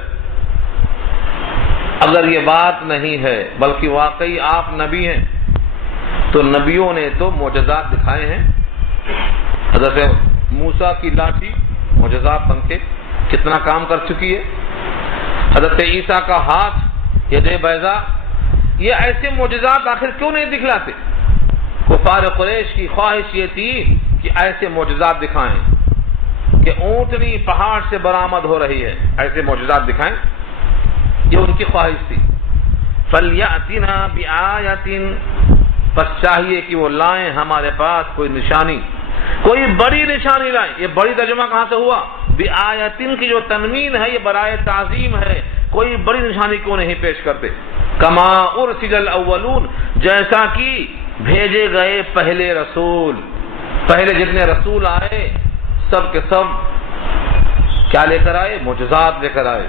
اگر یہ بات نہیں ہے بلکہ واقعی آپ نبی ہیں، تو نبیوں نے تو معجزات دکھائے ہیں۔ حضرت موسیٰ کی لاٹھی معجزات بن کے کتنا کام کر چکی ہے، حضرت عیسیٰ کا ہاتھ، ید بیضاء، یہ ایسے معجزات آخر کیوں نہیں دکھلاتے؟ کفار قریش کی خواہش یہ تھی کہ ایسے معجزات دکھائیں کہ اونٹنی پہاڑ سے برآمد ہو رہی ہے، ایسے معجزات دکھائیں، یہ ان کی خواہش تھی۔ فَلْيَأْتِنَا بِآیَةٍ، بس چاہیے کہ وہ لائیں ہمارے پاس کوئی نشانی، کوئی بڑی نشانی لائیں۔ یہ بڑی ترجمہ کہاں سے ہوا؟ بِآیَةٍ کی جو تنوین ہے یہ برائے تعظیم ہے، کوئی بڑی نشانی کیوں نہیں پیش کرتے؟ کما ارسل الاولون، جیسا کہ بھیجے گئے پہلے رسول، پہلے جتنے رسول آئے سب کے سب کیا لے کر آئے؟ معجزات لے کر آئے۔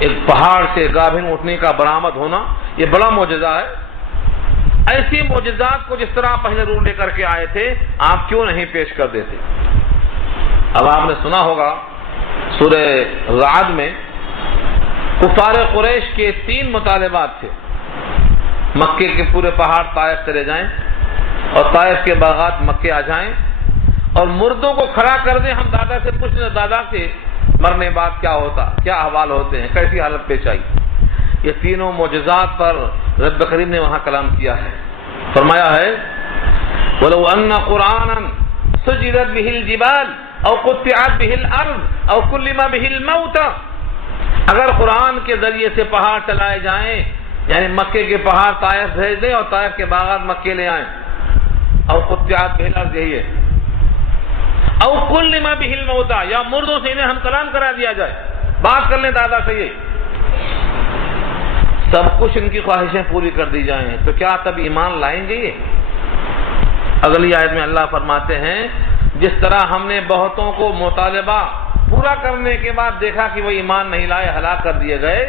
ایک پہاڑ سے گابھن اٹھنے کا برآمد ہونا یہ بڑا معجزہ ہے۔ ایسی معجزات کو جس طرح پہلے رول لے کر کے آئے تھے آپ کیوں نہیں پیش کر دیتے؟ اب آپ نے سنا ہوگا سورہ رعد میں کفار قریش کے 3 مطالبات تھے۔ مکے کے پورے پہاڑ طائف چلے جائیں، اور طائف کے باغات مکے آ جائیں، اور مردوں کو کھڑا کر دیں. ہم دادا سے پوچھ لیں دادا کے مرنے بعد کیا ہوتا, کیا احوال ہوتے ہیں, کیسی حالت پیش آئی. یہ تینوں معجزات پر رب کریم نے وہاں کلام کیا ہے. فرمایا ہے وَلَوْ أَنَّ قُرْآنًا سُجِّرَتْ بِهِ الْجِبَالُ أَوْ قُطِّعَتْ بِهِ الْأَرْضُ أَوْ كُلِّمَ بِهِ الْمَوْتَى. اگر قرآن کے ذریعے سے پہاڑ چلائے جائیں, یعنی مکے کے پہاڑ طائف بھیج دیں اور طائف کے باغات مکے لے آئیں. أَوْ قُطِّعَتْ بِهِ الْأَرْضُ یہی ہے. أَوْ كُلِّمَ بِهِ الْمَوْتَى, یا مردوں سے انہیں ہم کلام کرا دیا جائے, بات کر لیں دادا سے. یہ سب کچھ ان کی خواہشیں پوری کر دی جائیں تو کیا تب ایمان لائیں گے؟ یہ اگلی آیت میں اللہ فرماتے ہیں جس طرح ہم نے بہتوں کو مطالبہ پورا کرنے کے بعد دیکھا کہ وہ ایمان نہیں لائے, ہلاک کر دیے گئے,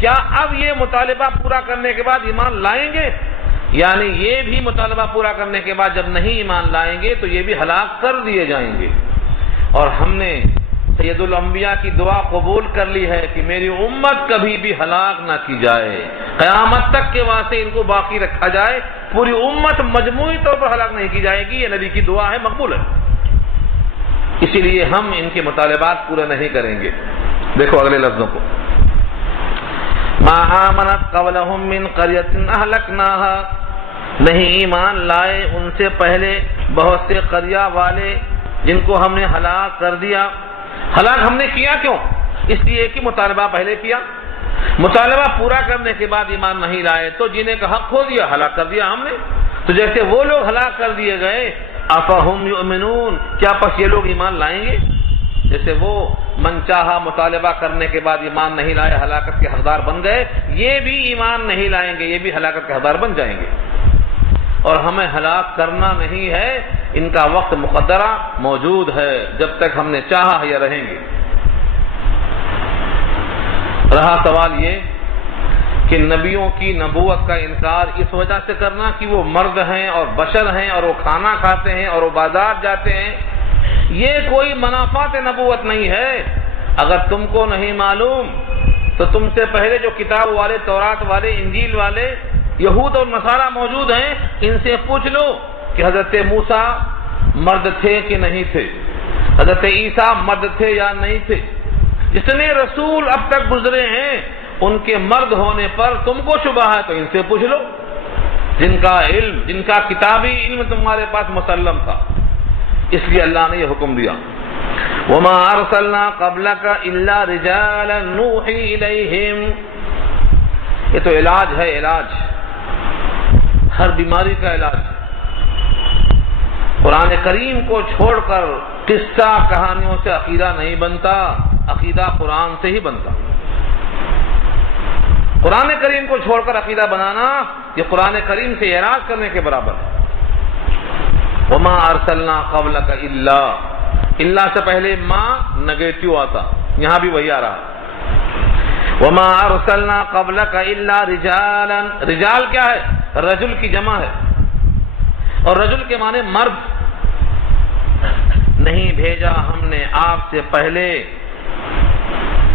کیا اب یہ مطالبہ پورا کرنے کے بعد ایمان لائیں گے؟ یعنی یہ بھی مطالبہ پورا کرنے کے بعد جب نہیں ایمان لائیں گے تو یہ بھی ہلاک کر دیے جائیں گے. اور ہم نے سید الانبیاء کی دعا قبول کر لی ہے کہ میری امت کبھی بھی ہلاک نہ کی جائے, قیامت تک کے واسطے ان کو باقی رکھا جائے, پوری امت مجموعی طور پر ہلاک نہیں کی جائے گی. یہ نبی کی دعا ہے, مقبول ہے. اسی لیے ہم ان کے مطالبات پورے نہیں کریں گے. دیکھو اگلے لفظوں کو, ما آمنت قبلہم من قریۃ اہلکناہا, نہیں ایمان لائے ان سے پہلے بہت سے قریہ والے جن کو ہم نے ہلاک کر دیا. ہلاک ہم نے کیا کیوں؟ اس لیے کہ مطالبہ پہلے کیا, مطالبہ پورا کرنے کے بعد ایمان نہیں لائے تو جینے کا حق کھو دیا, ہلاک کر دیا ہم نے. تو جیسے وہ لوگ ہلاک کر دیے گئے, افہم یؤمنون, کیا پس یہ لوگ ایمان لائیں گے؟ جیسے وہ من چاہا مطالبہ کرنے کے بعد ایمان نہیں لائے, ہلاکت کے حقدار بن گئے, یہ بھی ایمان نہیں لائیں گے, یہ بھی ہلاکت کے حقدار بن جائیں گے. اور ہمیں ہلاک کرنا نہیں ہے, ان کا وقت مقدرہ موجود ہے, جب تک ہم نے چاہا یہ رہیں گے. رہا سوال یہ کہ نبیوں کی نبوت کا انکار اس وجہ سے کرنا کہ وہ مرد ہیں اور بشر ہیں اور وہ کھانا کھاتے ہیں اور وہ بازار جاتے ہیں, یہ کوئی منافات نبوت نہیں ہے. اگر تم کو نہیں معلوم تو تم سے پہلے جو کتاب والے, تورات والے, انجیل والے, یہود اور نصارہ موجود ہیں, ان سے پوچھ لو کہ حضرت موسیٰ مرد تھے کہ نہیں تھے, حضرت عیسیٰ مرد تھے یا نہیں تھے. جتنے رسول اب تک گزرے ہیں ان کے مرد ہونے پر تم کو شبہ ہے تو ان سے پوچھ لو, جن کا علم, جن کا کتابی علم تمہارے پاس مسلم تھا. اس لیے اللہ نے یہ حکم دیا, وَمَا أَرْسَلْنَا قَبْلَكَ إِلَّا رِجَالًا نُوحِي إِلَيْهِمْ. یہ تو علاج ہے, علاج, ہر بیماری کا علاج. قرآن کریم کو چھوڑ کر قصہ کہانیوں سے عقیدہ نہیں بنتا, عقیدہ قرآن سے ہی بنتا. قرآن کریم کو چھوڑ کر عقیدہ بنانا یہ قرآن کریم سے اعراض کرنے کے برابر ہے. وَمَا أَرْسَلْنَا قَبْلَكَ إِلَّا, اللہ سے پہلے ما نگیٹو آتا, یہاں بھی وہی آ رہا. وَمَا أَرْسَلْنَا قَبْلَكَ إِلَّا رِجَالًا, رجال کیا ہے؟ رجل کی جمع ہے, اور رجل کے معنی مرد. نہیں بھیجا ہم نے آپ سے پہلے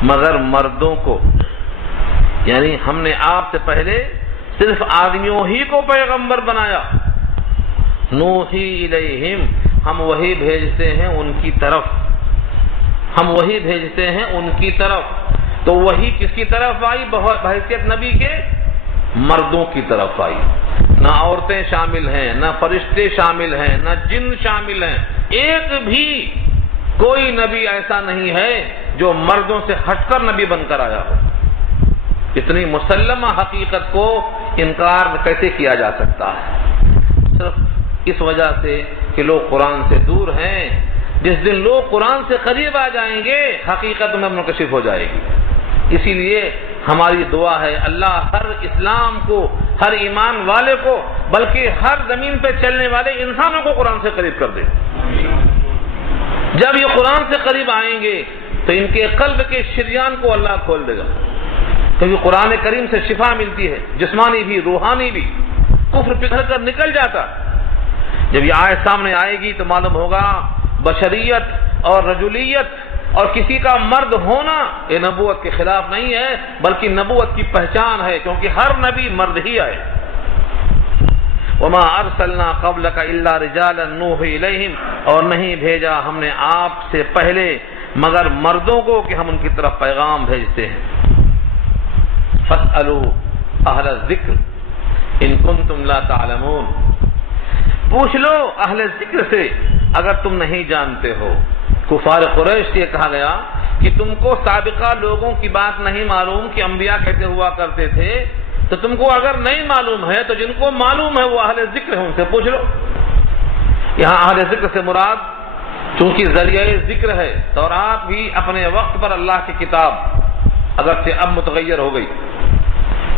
مگر مردوں کو, یعنی ہم نے آپ سے پہلے صرف آدمیوں ہی کو پیغمبر بنایا. نوحی الیہم, ہم وہی بھیجتے ہیں ان کی طرف, ہم وہی بھیجتے ہیں ان کی طرف. تو وہی کس کی طرف آئی؟ بحیثیت نبی کے مردوں کی طرف آئی. نہ عورتیں شامل ہیں, نہ فرشتے شامل ہیں, نہ جن شامل ہیں. ایک بھی کوئی نبی ایسا نہیں ہے جو مردوں سے ہٹ کر نبی بن کر آیا ہو. اتنی مسلمہ حقیقت کو انکار کیسے کیا جا سکتا ہے؟ صرف اس وجہ سے کہ لوگ قرآن سے دور ہیں. جس دن لوگ قرآن سے قریب آ جائیں گے حقیقت میں منکشف ہو جائے گی. اسی لیے ہماری دعا ہے اللہ ہر اسلام کو, ہر ایمان والے کو, بلکہ ہر زمین پہ چلنے والے انسانوں کو قرآن سے قریب کر دے. جب یہ قرآن سے قریب آئیں گے تو ان کے قلب کے شریان کو اللہ کھول دے گا, کیونکہ قرآن کریم سے شفا ملتی ہے, جسمانی بھی روحانی بھی. کفر پگھل کر نکل جاتا. جب یہ آیت سامنے آئے گی تو معلوم ہوگا بشریت اور رجولیت اور کسی کا مرد ہونا یہ نبوت کے خلاف نہیں ہے, بلکہ نبوت کی پہچان ہے, کیونکہ ہر نبی مرد ہی آئے. وما ارسلنا قبلک الا رجالا نوحی الیہم، اور نہیں بھیجا ہم نے آپ سے پہلے مگر مردوں کو کہ ہم ان کی طرف پیغام بھیجتے ہیں۔ فاسألوا اہل الذکر ان کنتم لا تعلمون، پوچھ لو اہل ذکر سے اگر تم نہیں جانتے ہو۔ کفار قریش سے کہا گیا کہ تم کو سابقہ لوگوں کی بات نہیں معلوم کہ انبیاء کیسے ہوا کرتے تھے، تو تم کو اگر نہیں معلوم ہے تو جن کو معلوم ہے وہ اہل ذکر ہیں، ان سے پوچھ لو۔ یہاں اہل ذکر سے مراد چونکہ ذریعہ ذکر ہے، تورات بھی اپنے وقت پر اللہ کی کتاب اگرچہ اب متغیر ہو گئی،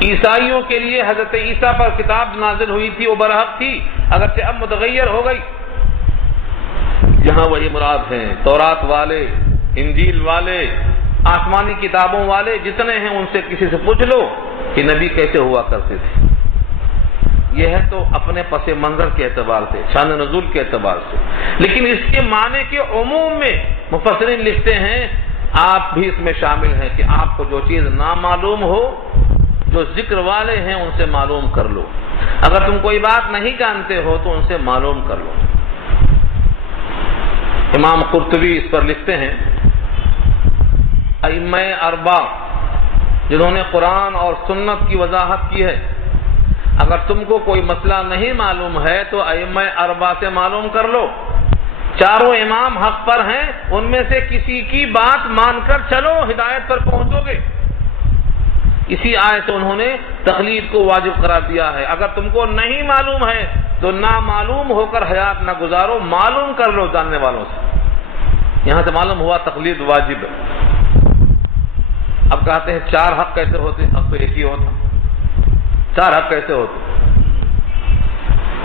عیسائیوں کے لیے حضرت عیسیٰ پر کتاب نازل ہوئی تھی وہ برحق تھی اگرچہ اب متغیر ہو گئی، یہاں وہی مراد ہیں۔ تورات والے، انجیل والے، آسمانی کتابوں والے جتنے ہیں ان سے کسی سے پوچھ لو کہ نبی کیسے ہوا کرتے تھے۔ یہ ہے تو اپنے پس منظر کے اعتبار سے، شان نزول کے اعتبار سے، لیکن اس کے معنی کے عموم میں مفسرین لکھتے ہیں آپ بھی اس میں شامل ہیں کہ آپ کو جو چیز نامعلوم ہو، جو ذکر والے ہیں ان سے معلوم کر لو، اگر تم کوئی بات نہیں جانتے ہو تو ان سے معلوم کر لو۔ امام قرطبی اس پر لکھتے ہیں ائمہ اربع جنہوں نے قرآن اور سنت کی وضاحت کی ہے، اگر تم کو کوئی مسئلہ نہیں معلوم ہے تو ائمہ اربع سے معلوم کر لو، چاروں امام حق پر ہیں، ان میں سے کسی کی بات مان کر چلو، ہدایت پر پہنچو گے۔ اسی آیت سے انہوں نے تقلید کو واجب قرار دیا ہے، اگر تم کو نہیں معلوم ہے تو نامعلوم ہو کر حیات نہ گزارو، معلوم کر لو جاننے والوں سے۔ یہاں سے معلوم ہوا تقلید واجب ہے۔ اب کہتے ہیں چار حق کیسے ہوتے؟ اب تو ایک ہی ہوتا، چار حق کیسے ہوتے؟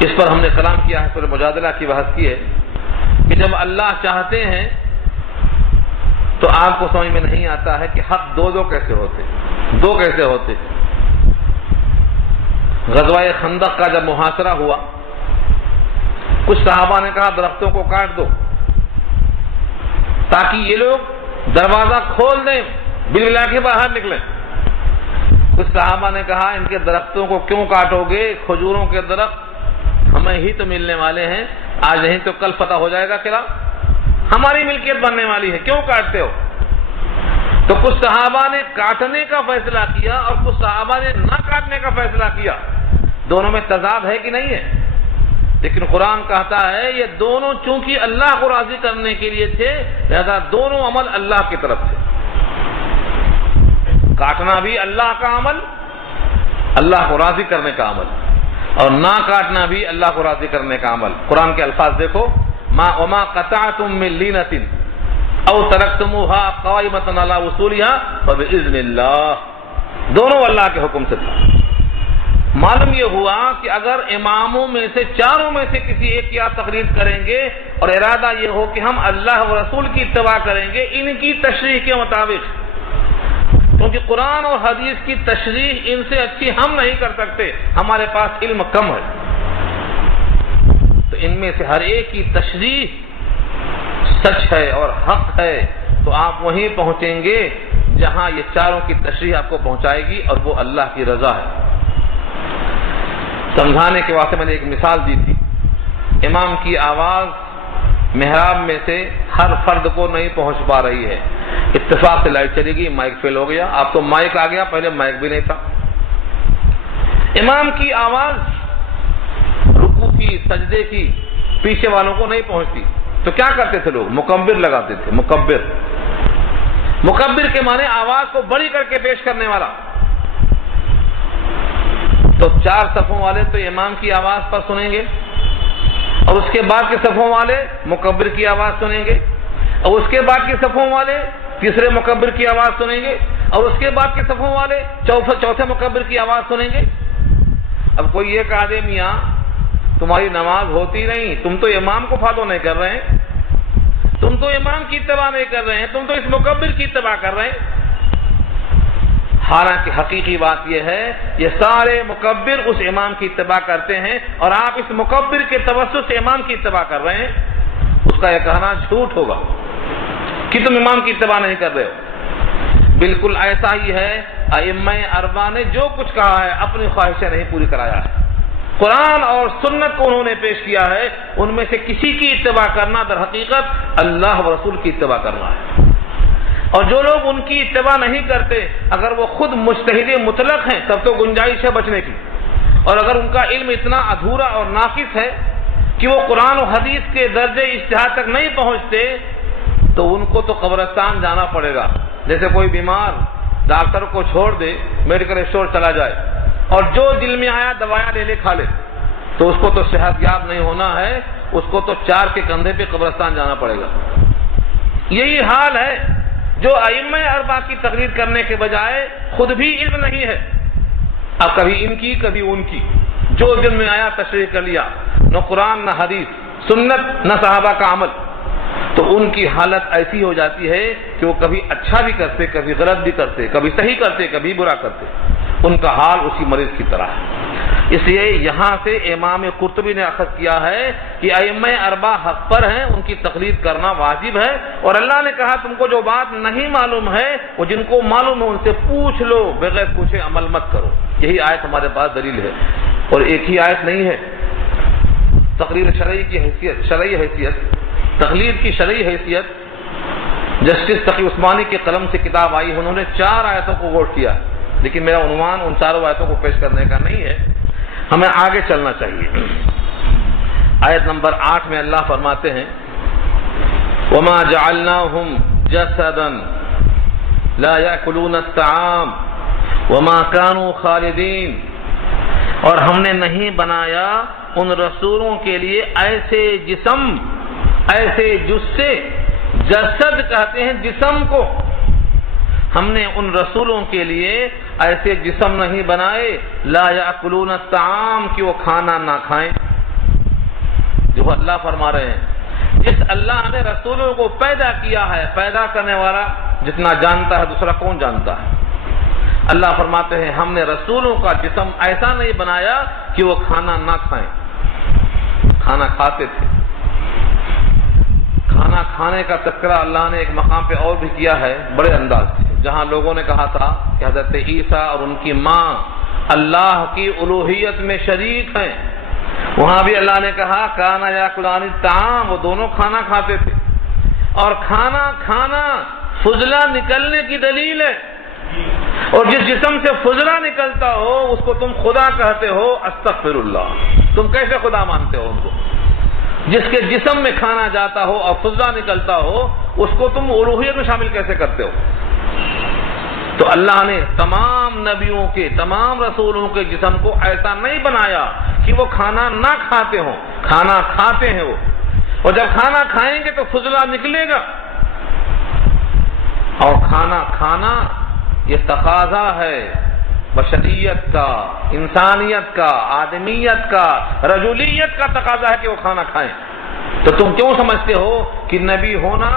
اس پر ہم نے کلام کیا ہے، سورہ مجادلہ کی بحث کی ہے کہ جب اللہ چاہتے ہیں تو آپ کو سمجھ میں نہیں آتا ہے کہ حق دو کیسے ہوتے، دو کیسے ہوتے۔ غزوہ خندق کا جب محاصرہ ہوا، کچھ صحابہ نے کہا درختوں کو کاٹ دو تاکہ یہ لوگ دروازہ کھول دیں، بل کے باہر نکلیں۔ کچھ صحابہ نے کہا ان کے درختوں کو کیوں کاٹو گے، کھجوروں کے درخت ہمیں ہی تو ملنے والے ہیں، آج نہیں تو کل فتح ہو جائے گا قلعہ، ہماری ملکیت بننے والی ہے، کیوں کاٹتے ہو؟ تو کچھ صحابہ نے کاٹنے کا فیصلہ کیا اور کچھ صحابہ نے نہ کاٹنے کا فیصلہ کیا، دونوں میں تضاد ہے کہ نہیں ہے؟ لیکن قرآن کہتا ہے یہ دونوں چونکہ اللہ کو راضی کرنے کے لیے تھے، لہذا دونوں عمل اللہ کی طرف سے، کاٹنا بھی اللہ کا عمل، اللہ کو راضی کرنے کا عمل، اور نہ کاٹنا بھی اللہ کو راضی کرنے کا عمل۔ قرآن کے الفاظ دیکھو، وما قطعتم من لینۃ او ترکتموها قائمۃ علی اصولها فباذن اللہ، دونوں اللہ کے حکم سے تھا۔ معلوم یہ ہوا کہ اگر اماموں میں سے چاروں میں سے کسی ایک کی آپ تقریر کریں گے اور ارادہ یہ ہو کہ ہم اللہ و رسول کی اتباع کریں گے ان کی تشریح کے مطابق، کیونکہ قرآن اور حدیث کی تشریح ان سے اچھی ہم نہیں کر سکتے، ہمارے پاس علم کم ہے، تو ان میں سے ہر ایک کی تشریح سچ ہے اور حق ہے، تو آپ وہیں پہنچیں گے جہاں یہ چاروں کی تشریح آپ کو پہنچائے گی، اور وہ اللہ کی رضا ہے۔ سمجھانے کے واسطے میں نے ایک مثال دی تھی، امام کی آواز محراب میں سے ہر فرد کو نہیں پہنچ پا رہی ہے، اتفاق سے لائٹ چلی گئی، مائک فیل ہو گیا، آپ تو مائک آ گیا، پہلے مائک بھی نہیں تھا۔ امام کی آواز رکوع کی، سجدے کی، پیچھے والوں کو نہیں پہنچتی، تو کیا کرتے تھے لوگ؟ مکبر لگاتے تھے، مکبر کے معنی آواز کو بڑی کر کے پیش کرنے والا۔ تو چار صفوں والے تو امام کی آواز پر سنیں گے، اور اس کے بعد کے صفوں والے مکبر کی آواز سنیں گے، اور اس کے بعد کے صفوں والے تیسرے مکبر کی آواز سنیں گے، اور اس کے بعد کے صفوں والے چوتھے مکبر کی آواز سنیں گے۔ اب کوئی یہ کہا دے میاں تمہاری نماز ہوتی نہیں، تم تو امام کو فالو نہیں کر رہے ہیں، تم تو امام کی اتباع نہیں کر رہے ہیں، تم تو اس مکبر کی اتباع کر رہے ہیں۔ حالانکہ حقیقی بات یہ ہے یہ سارے مکبر اس امام کی اتباع کرتے ہیں، اور آپ اس مکبر کے توسط سے امام کی اتباع کر رہے ہیں، اس کا یہ کہنا جھوٹ ہوگا کہ تم امام کی اتباع نہیں کر رہے ہو۔ بالکل ایسا ہی ہے، ائمہ اربعہ نے جو کچھ کہا ہے اپنی خواہشیں نہیں پوری کرایا ہے، قرآن اور سنت کو انہوں نے پیش کیا ہے، ان میں سے کسی کی اتباع کرنا در حقیقت اللہ و رسول کی اتباع کرنا ہے۔ اور جو لوگ ان کی اتباع نہیں کرتے، اگر وہ خود مجتہد مطلق ہیں تب تو گنجائش ہے بچنے کی، اور اگر ان کا علم اتنا ادھورا اور ناقص ہے کہ وہ قرآن و حدیث کے درجے اجتہاد تک نہیں پہنچتے، تو ان کو تو قبرستان جانا پڑے گا۔ جیسے کوئی بیمار ڈاکٹر کو چھوڑ دے، میڈیکل اسٹور چلا جائے اور جو دل میں آیا دوائیاں لے کھا لے، تو اس کو تو صحت یاب نہیں ہونا ہے، اس کو تو 4 کے کندھے پہ قبرستان جانا پڑے گا۔ یہی حال ہے جو ائمہ اربعہ کی تقریر کرنے کے بجائے خود بھی علم نہیں ہے، اب کبھی ان کی کبھی ان کی، جو دل میں آیا تشریح کر لیا، نہ قرآن نہ حدیث، سنت نہ صحابہ کا عمل، تو ان کی حالت ایسی ہو جاتی ہے کہ وہ کبھی اچھا بھی کرتے، کبھی غلط بھی کرتے، کبھی صحیح کرتے، کبھی برا کرتے۔ ان کا حال اسی مریض کی طرح ہے۔ اس لیے یہاں سے امام قرطبی نے اخذ کیا ہے کہ ائمہ اربعہ حق پر ہیں، ان کی تقلید کرنا واجب ہے، اور اللہ نے کہا تم کو جو بات نہیں معلوم ہے وہ جن کو معلوم ہے ان سے پوچھ لو، بغیر پوچھے عمل مت کرو۔ یہی آیت ہمارے پاس دلیل ہے، اور ایک ہی آیت نہیں ہے۔ تقریر شرعی کی حیثیت، تقلید کی شرعی حیثیت، جسٹس تقی عثمانی کے قلم سے کتاب آئی ہے، انہوں نے 4 آیتوں کو غور کیا، لیکن میرا عنوان ان 4 آیتوں کو پیش کرنے کا نہیں ہے، ہمیں آگے چلنا چاہیے۔ آیت نمبر 8 میں اللہ فرماتے ہیں وَمَا جَعَلْنَاهُمْ جَسَدًا لَا يَأْكُلُونَ الطَّعَامَ وَمَا كَانُوا خَالِدِينَ، اور ہم نے نہیں بنایا ان رسولوں کے لیے ایسے جسم، ایسے جسے، جسد کہتے ہیں جسم کو، ہم نے ان رسولوں کے لیے ایسے جسم نہیں بنائے لا یاکلون الطعام کہ وہ کھانا نہ کھائیں، جو اللہ فرما رہے ہیں۔ جس اللہ نے رسولوں کو پیدا کیا ہے، پیدا کرنے والا جتنا جانتا ہے دوسرا کون جانتا ہے؟ اللہ فرماتے ہیں ہم نے رسولوں کا جسم ایسا نہیں بنایا کہ وہ کھانا نہ کھائیں، کھانا کھاتے تھے۔ کھانا کھانے کا تذکرہ اللہ نے ایک مقام پہ اور بھی کیا ہے بڑے انداز سے، جہاں لوگوں نے کہا تھا کہ حضرت عیسیٰ اور ان کی ماں اللہ کی الوہیت میں شریک ہیں، وہاں بھی اللہ نے کہا کانا یاکلان الطعام، وہ دونوں کھانا کھاتے تھے۔ اور کھانا کھانا فضلہ نکلنے کی دلیل ہے، اور جس جسم سے فضلہ نکلتا ہو اس کو تم خدا کہتے ہو، استغفر اللہ، تم کیسے خدا مانتے ہو ان کو؟ جس کے جسم میں کھانا جاتا ہو اور فضلہ نکلتا ہو اس کو تم الوہیت میں شامل کیسے کرتے ہو؟ تو اللہ نے تمام نبیوں کے، تمام رسولوں کے جسم کو ایسا نہیں بنایا کہ وہ کھانا نہ کھاتے ہوں، کھانا کھاتے ہیں وہ، اور جب کھانا کھائیں گے تو فضلہ نکلے گا۔ اور کھانا کھانا یہ تقاضا ہے بشریت کا، انسانیت کا، آدمیت کا، رجولیت کا تقاضا ہے کہ وہ کھانا کھائیں۔ تو تم کیوں سمجھتے ہو کہ نبی ہونا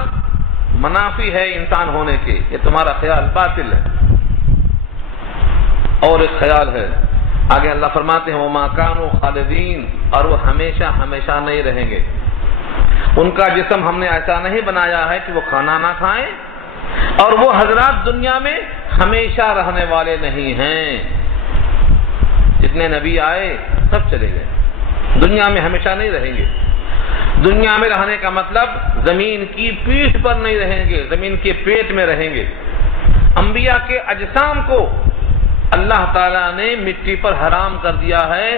منافی ہے انسان ہونے کے؟ یہ تمہارا خیال باطل ہے۔ اور ایک خیال ہے، آگے اللہ فرماتے ہیں وَمَا كَانُوا خَالِدِينَ، اور وہ ہمیشہ ہمیشہ نہیں رہیں گے۔ ان کا جسم ہم نے ایسا نہیں بنایا ہے کہ وہ کھانا نہ کھائیں، اور وہ حضرات دنیا میں ہمیشہ رہنے والے نہیں ہیں۔ جتنے نبی آئے سب چلے گئے، دنیا میں ہمیشہ نہیں رہیں گے۔ دنیا میں رہنے کا مطلب زمین کی پیٹھ پر نہیں رہیں گے، زمین کے پیٹ میں رہیں گے۔ انبیاء کے اجسام کو اللہ تعالیٰ نے مٹی پر حرام کر دیا ہے،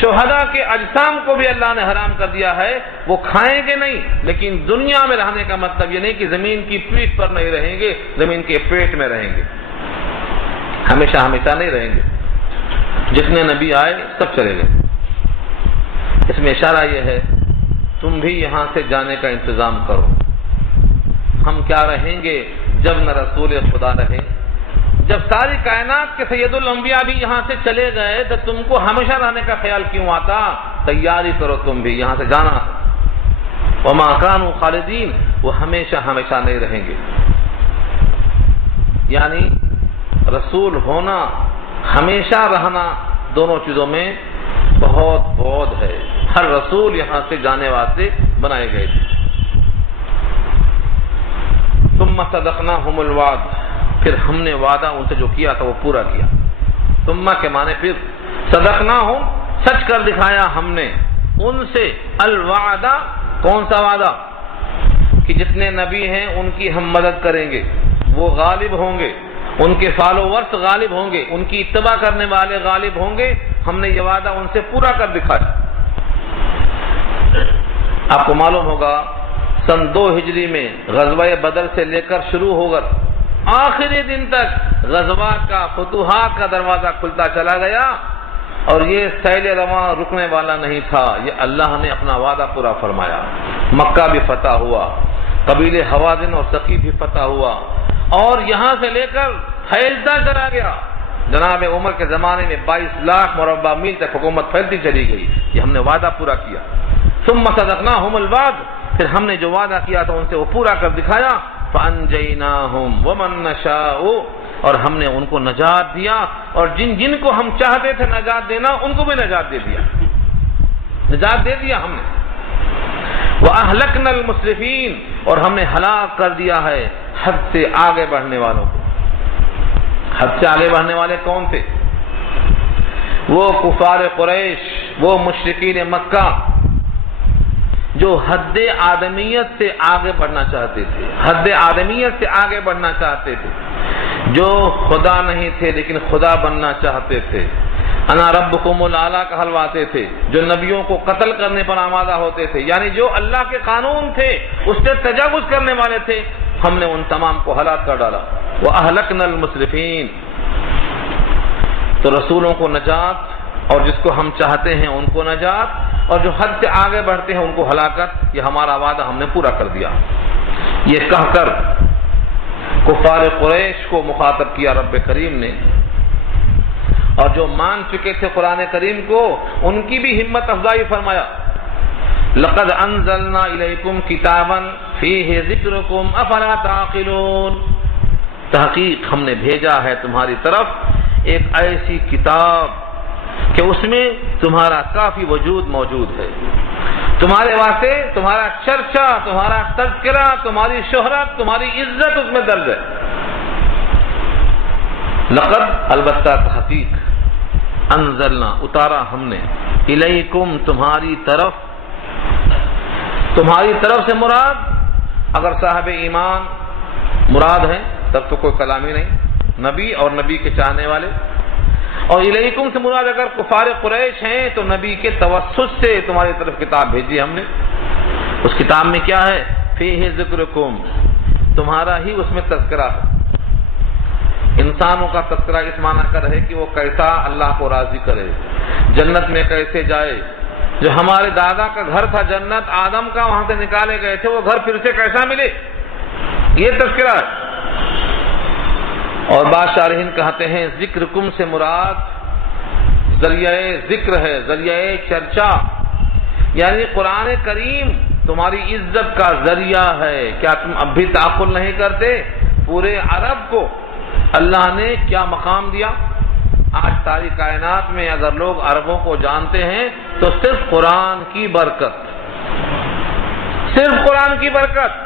شہداء کے اجسام کو بھی اللہ نے حرام کر دیا ہے، وہ کھائیں گے نہیں، لیکن دنیا میں رہنے کا مطلب یہ نہیں کہ زمین کی پیٹھ پر نہیں رہیں گے، زمین کے پیٹ میں رہیں گے، ہمیشہ ہمیشہ نہیں رہیں گے۔ جتنے نبی آئے سب چلے گئے۔ اس میں اشارہ یہ ہے تم بھی یہاں سے جانے کا انتظام کرو۔ ہم کیا رہیں گے جب نہ رسول خدا رہے؟ جب ساری کائنات کے سید الانبیاء بھی یہاں سے چلے گئے تو تم کو ہمیشہ رہنے کا خیال کیوں آتا؟ تیاری کرو، تم بھی یہاں سے جانا۔ وما كانوا خالدین، وہ ہمیشہ ہمیشہ نہیں رہیں گے۔ یعنی رسول ہونا، ہمیشہ رہنا، دونوں چیزوں میں بہت بہت ہے۔ ہر رسول یہاں سے جانے واسطے بنائے گئے تھے۔ ثم صدقناهم الوعد، پھر ہم نے وعدہ ان سے جو کیا تھا وہ پورا کیا۔ ثم کے معنی پھر، صدقناهم سچ کر دکھایا ہم نے ان سے الوعدہ، کون سا وعدہ؟ کہ جتنے نبی ہیں ان کی ہم مدد کریں گے، وہ غالب ہوں گے، ان کے فالوورز غالب ہوں گے، ان کی اتباع کرنے والے غالب ہوں گے. ہم نے یہ وعدہ ان سے پورا کر دکھایا. آپ کو معلوم ہوگا سن 2 ہجری میں غزوہ بدر سے لے کر شروع ہوگا آخری دن تک غزوات کا، فتوحات کا دروازہ کھلتا چلا گیا، اور یہ سیل رواں رکنے والا نہیں تھا. یہ اللہ نے اپنا وعدہ پورا فرمایا. مکہ بھی فتح ہوا، قبیلے حوازن اور ثقیف بھی فتح ہوا، اور یہاں سے لے کر پھیلتا چلا گیا. جناب عمر کے زمانے میں 22 لاکھ مربع میل تک حکومت پھیلتی چلی گئی. یہ ہم نے وعدہ پورا کیا. ثم صدقناہم الوعد، پھر ہم نے جو وعدہ کیا تھا ان سے وہ پورا کر دکھایا. فانجیناہم ومن نشاء، اور ہم نے ان کو نجات دیا، اور جن کو ہم چاہتے تھے نجات دینا ان کو بھی نجات دے دیا، نجات دے دیا ہم نے. وَأَهْلَكْنَا الْمُسْرِفِينَ، اور ہم نے ہلاک کر دیا ہے حد سے آگے بڑھنے والوں کو. حد سے آگے بڑھنے والے کون تھے؟ وہ کفار قریش، وہ مشرکین مکہ جو حد آدمیت سے آگے بڑھنا چاہتے تھے، حد آدمیت سے آگے بڑھنا چاہتے تھے، جو خدا نہیں تھے لیکن خدا بننا چاہتے تھے. انا ربکم الاعلی کہلواتے تھے، جو نبیوں کو قتل کرنے پر آمادہ ہوتے تھے، یعنی جو اللہ کے قانون تھے اس سے تجاوز کرنے والے تھے. ہم نے ان تمام کو ہلاک کر ڈالا. وَأَهْلَكْنَا الْمُسْرِفِينَ، تو رسولوں کو نجات، اور جس کو ہم چاہتے ہیں ان کو نجات، اور جو حد سے آگے بڑھتے ہیں ان کو ہلاکت. یہ ہمارا وعدہ ہم نے پورا کر دیا. یہ کہہ کر کفار قریش کو مخاطب کیا رب کریم نے، اور جو مان چکے تھے قرآن کریم کو ان کی بھی ہمت افزائی فرمایا. لقد انزلنا الیکم کتابا فیہ ذکرکم افلا تعقلون، تحقیق ہم نے بھیجا ہے تمہاری طرف ایک ایسی کتاب کہ اس میں تمہارا کافی وجود موجود ہے، تمہارے واسطے تمہارا چرچا، تمہارا تذکرہ، تمہاری شہرت، تمہاری عزت اس میں درج ہے. لقد، البتہ تحقیق، انزلنا، اتارا ہم نے، الیکم، تمہاری طرف سے مراد اگر صاحب ایمان مراد ہیں تب تو کوئی کلامی نہیں، نبی اور نبی کے چاہنے والے. اور الیکم سے مراد اگر کفار قریش ہیں تو نبی کے توسط سے تمہاری طرف کتاب بھیجی ہم نے. اس کتاب میں کیا ہے؟ فیہ ذکرکم، تمہارا ہی اس میں تذکرہ ہے. انسانوں کا تذکرہ اس معنی کا رہے کہ وہ کیسا اللہ کو راضی کرے، جنت میں کیسے جائے. جو ہمارے دادا کا گھر تھا جنت، آدم کا، وہاں سے نکالے گئے تھے، وہ گھر پھر سے کیسا ملے، یہ تذکرہ ہے. اور بعض شارحین کہتے ہیں ذکرکم سے مراد ذریعہ ذکر ہے، ذریعہ چرچا، یعنی قرآن کریم تمہاری عزت کا ذریعہ ہے. کیا تم اب بھی تعقل نہیں کرتے؟ پورے عرب کو اللہ نے کیا مقام دیا. آج ساری کائنات میں اگر لوگ عربوں کو جانتے ہیں تو صرف قرآن کی برکت، صرف قرآن کی برکت.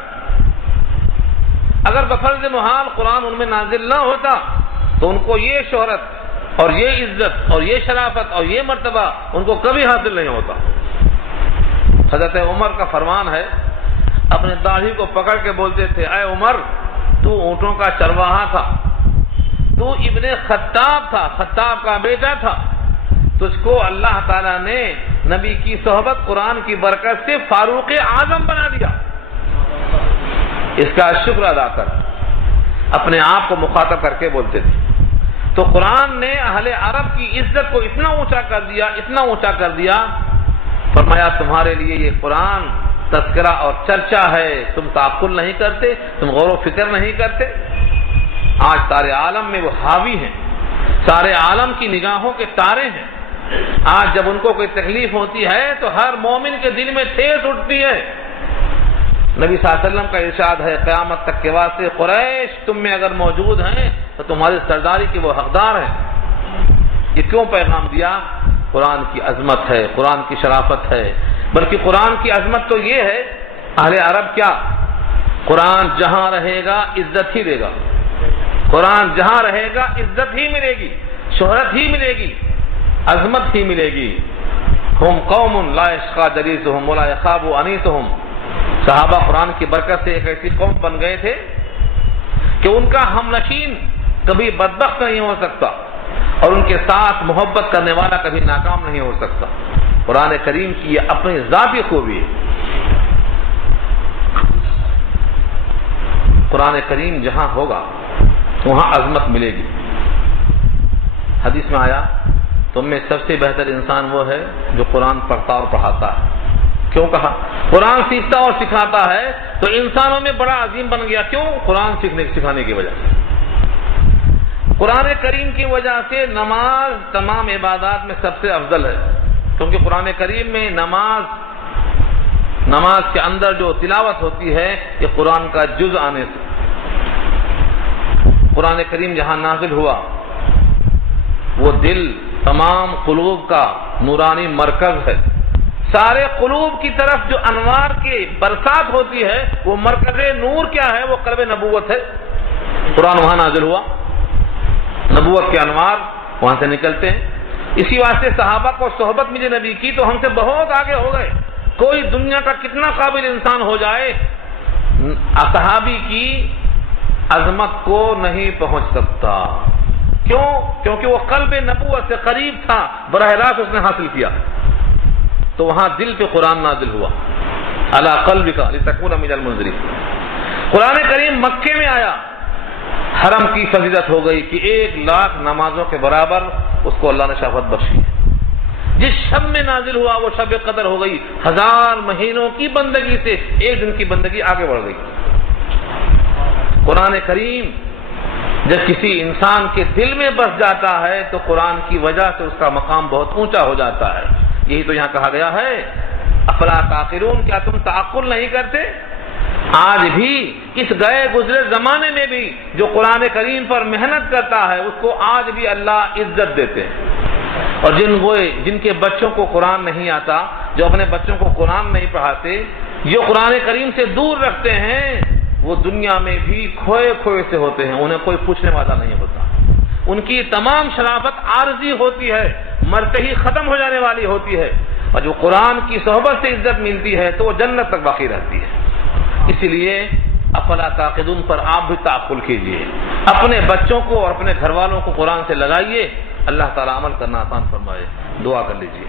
اگر بفرض محال قرآن ان میں نازل نہ ہوتا تو ان کو یہ شہرت اور یہ عزت اور یہ شرافت اور یہ مرتبہ ان کو کبھی حاصل نہیں ہوتا. حضرت عمر کا فرمان ہے، اپنے داڑھی کو پکڑ کے بولتے تھے، اے عمر، تو اونٹوں کا چرواہا تھا، تو ابن خطاب تھا، خطاب کا بیٹا تھا، تجھ کو اللہ تعالیٰ نے نبی کی صحبت قرآن کی برکت سے فاروق اعظم بنا دیا. اس کا شکر ادا کر، اپنے آپ کو مخاطب کر کے بولتے تھے. تو قرآن نے اہل عرب کی عزت کو اتنا اونچا کر دیا، اتنا اونچا کر دیا، فرمایا تمہارے لیے یہ قرآن تذکرہ اور چرچا ہے. تم تعقل نہیں کرتے، تم غور و فکر نہیں کرتے. آج سارے عالم میں وہ حاوی ہیں، سارے عالم کی نگاہوں کے تارے ہیں. آج جب ان کو کوئی تکلیف ہوتی ہے تو ہر مومن کے دل میں ٹھیس اٹھتی ہے. نبی صلی اللہ علیہ وسلم کا ارشاد ہے، قیامت تک کے واسطے قریش تم میں اگر موجود ہیں تو تمہاری سرداری کے وہ حقدار ہیں. یہ کیوں پیغام دیا؟ قرآن کی عظمت ہے، قرآن کی شرافت ہے. بلکہ قرآن کی عظمت تو یہ ہے، اہل عرب کیا، قرآن جہاں رہے گا عزت ہی دے گا. قرآن جہاں رہے گا عزت ہی ملے گی، شہرت ہی ملے گی، عظمت ہی ملے گی. ہم قوم لا یشقی جلیسہم ولا یخاب انیسہم. صحابہ قرآن کی برکت سے ایک ایسی قوم بن گئے تھے کہ ان کا ہم نشین کبھی بدبخت نہیں ہو سکتا اور ان کے ساتھ محبت کرنے والا کبھی ناکام نہیں ہو سکتا. قرآن کریم کی یہ اپنی ذاتی خوبی ہے. قرآن کریم جہاں ہوگا وہاں عظمت ملے گی. حدیث میں آیا تم میں سب سے بہتر انسان وہ ہے جو قرآن پڑھتا اور پڑھاتا ہے. کیوں کہا؟ قرآن سیکھتا اور سکھاتا ہے تو انسانوں میں بڑا عظیم بن گیا. کیوں؟ قرآن سکھانے کی وجہ سے. قرآن کریم کی وجہ سے نماز تمام عبادات میں سب سے افضل ہے، کیونکہ قرآن کریم میں نماز کے اندر جو تلاوت ہوتی ہے یہ قرآن کا جز آنے سے. قرآن کریم جہاں نازل ہوا وہ دل تمام قلوب کا نورانی مرکز ہے. سارے قلوب کی طرف جو انوار کی برسات ہوتی ہے وہ مرکز نور کیا ہے؟ وہ قلب نبوت ہے. قرآن وہاں نازل ہوا، نبوت کے انوار وہاں سے نکلتے ہیں. اسی واسطے صحابہ کو صحبت ملی نبی کی تو ہم سے بہت آگے ہو گئے. کوئی دنیا کا کتنا قابل انسان ہو جائے صحابی کی عظمت کو نہیں پہنچ سکتا. کیوں؟ کیونکہ وہ قلب نبوت سے قریب تھا، براہ راست اس نے حاصل کیا. تو وہاں دل پہ قرآن نازل ہوا، علی قلبک لتکون من المنذرین. قرآن کریم مکے میں آیا، حرم کی فضیلت ہو گئی کہ 1,00,000 نمازوں کے برابر اس کو اللہ نے شفاعت بخشی. جس شب میں نازل ہوا وہ شب قدر ہو گئی. 1000 مہینوں کی بندگی سے ایک دن کی بندگی آگے بڑھ گئی. قرآن کریم جب کسی انسان کے دل میں بس جاتا ہے تو قرآن کی وجہ سے اس کا مقام بہت اونچا ہو جاتا ہے. یہی تو یہاں کہا گیا ہے افلا تعقلون، کیا تم تعقل نہیں کرتے؟ آج بھی اس گئے گزرے زمانے میں بھی جو قرآن کریم پر محنت کرتا ہے اس کو آج بھی اللہ عزت دیتے ہیں. اور جن کے بچوں کو قرآن نہیں آتا، جو اپنے بچوں کو قرآن نہیں پڑھاتے، جو قرآن کریم سے دور رکھتے ہیں، وہ دنیا میں بھی کھوئے سے ہوتے ہیں. انہیں کوئی پوچھنے والا نہیں ہوتا. ان کی تمام شرافت عارضی ہوتی ہے، مرتے ہی ختم ہو جانے والی ہوتی ہے. اور جو قرآن کی صحبت سے عزت ملتی ہے تو وہ جنت تک باقی رہتی ہے. اسی لیے افلا تعقلون پر آپ بھی تعقل کیجیے. اپنے بچوں کو اور اپنے گھر والوں کو قرآن سے لگائیے. اللہ تعالی عمل کرنا آسان فرمائے. دعا کر لیجیے.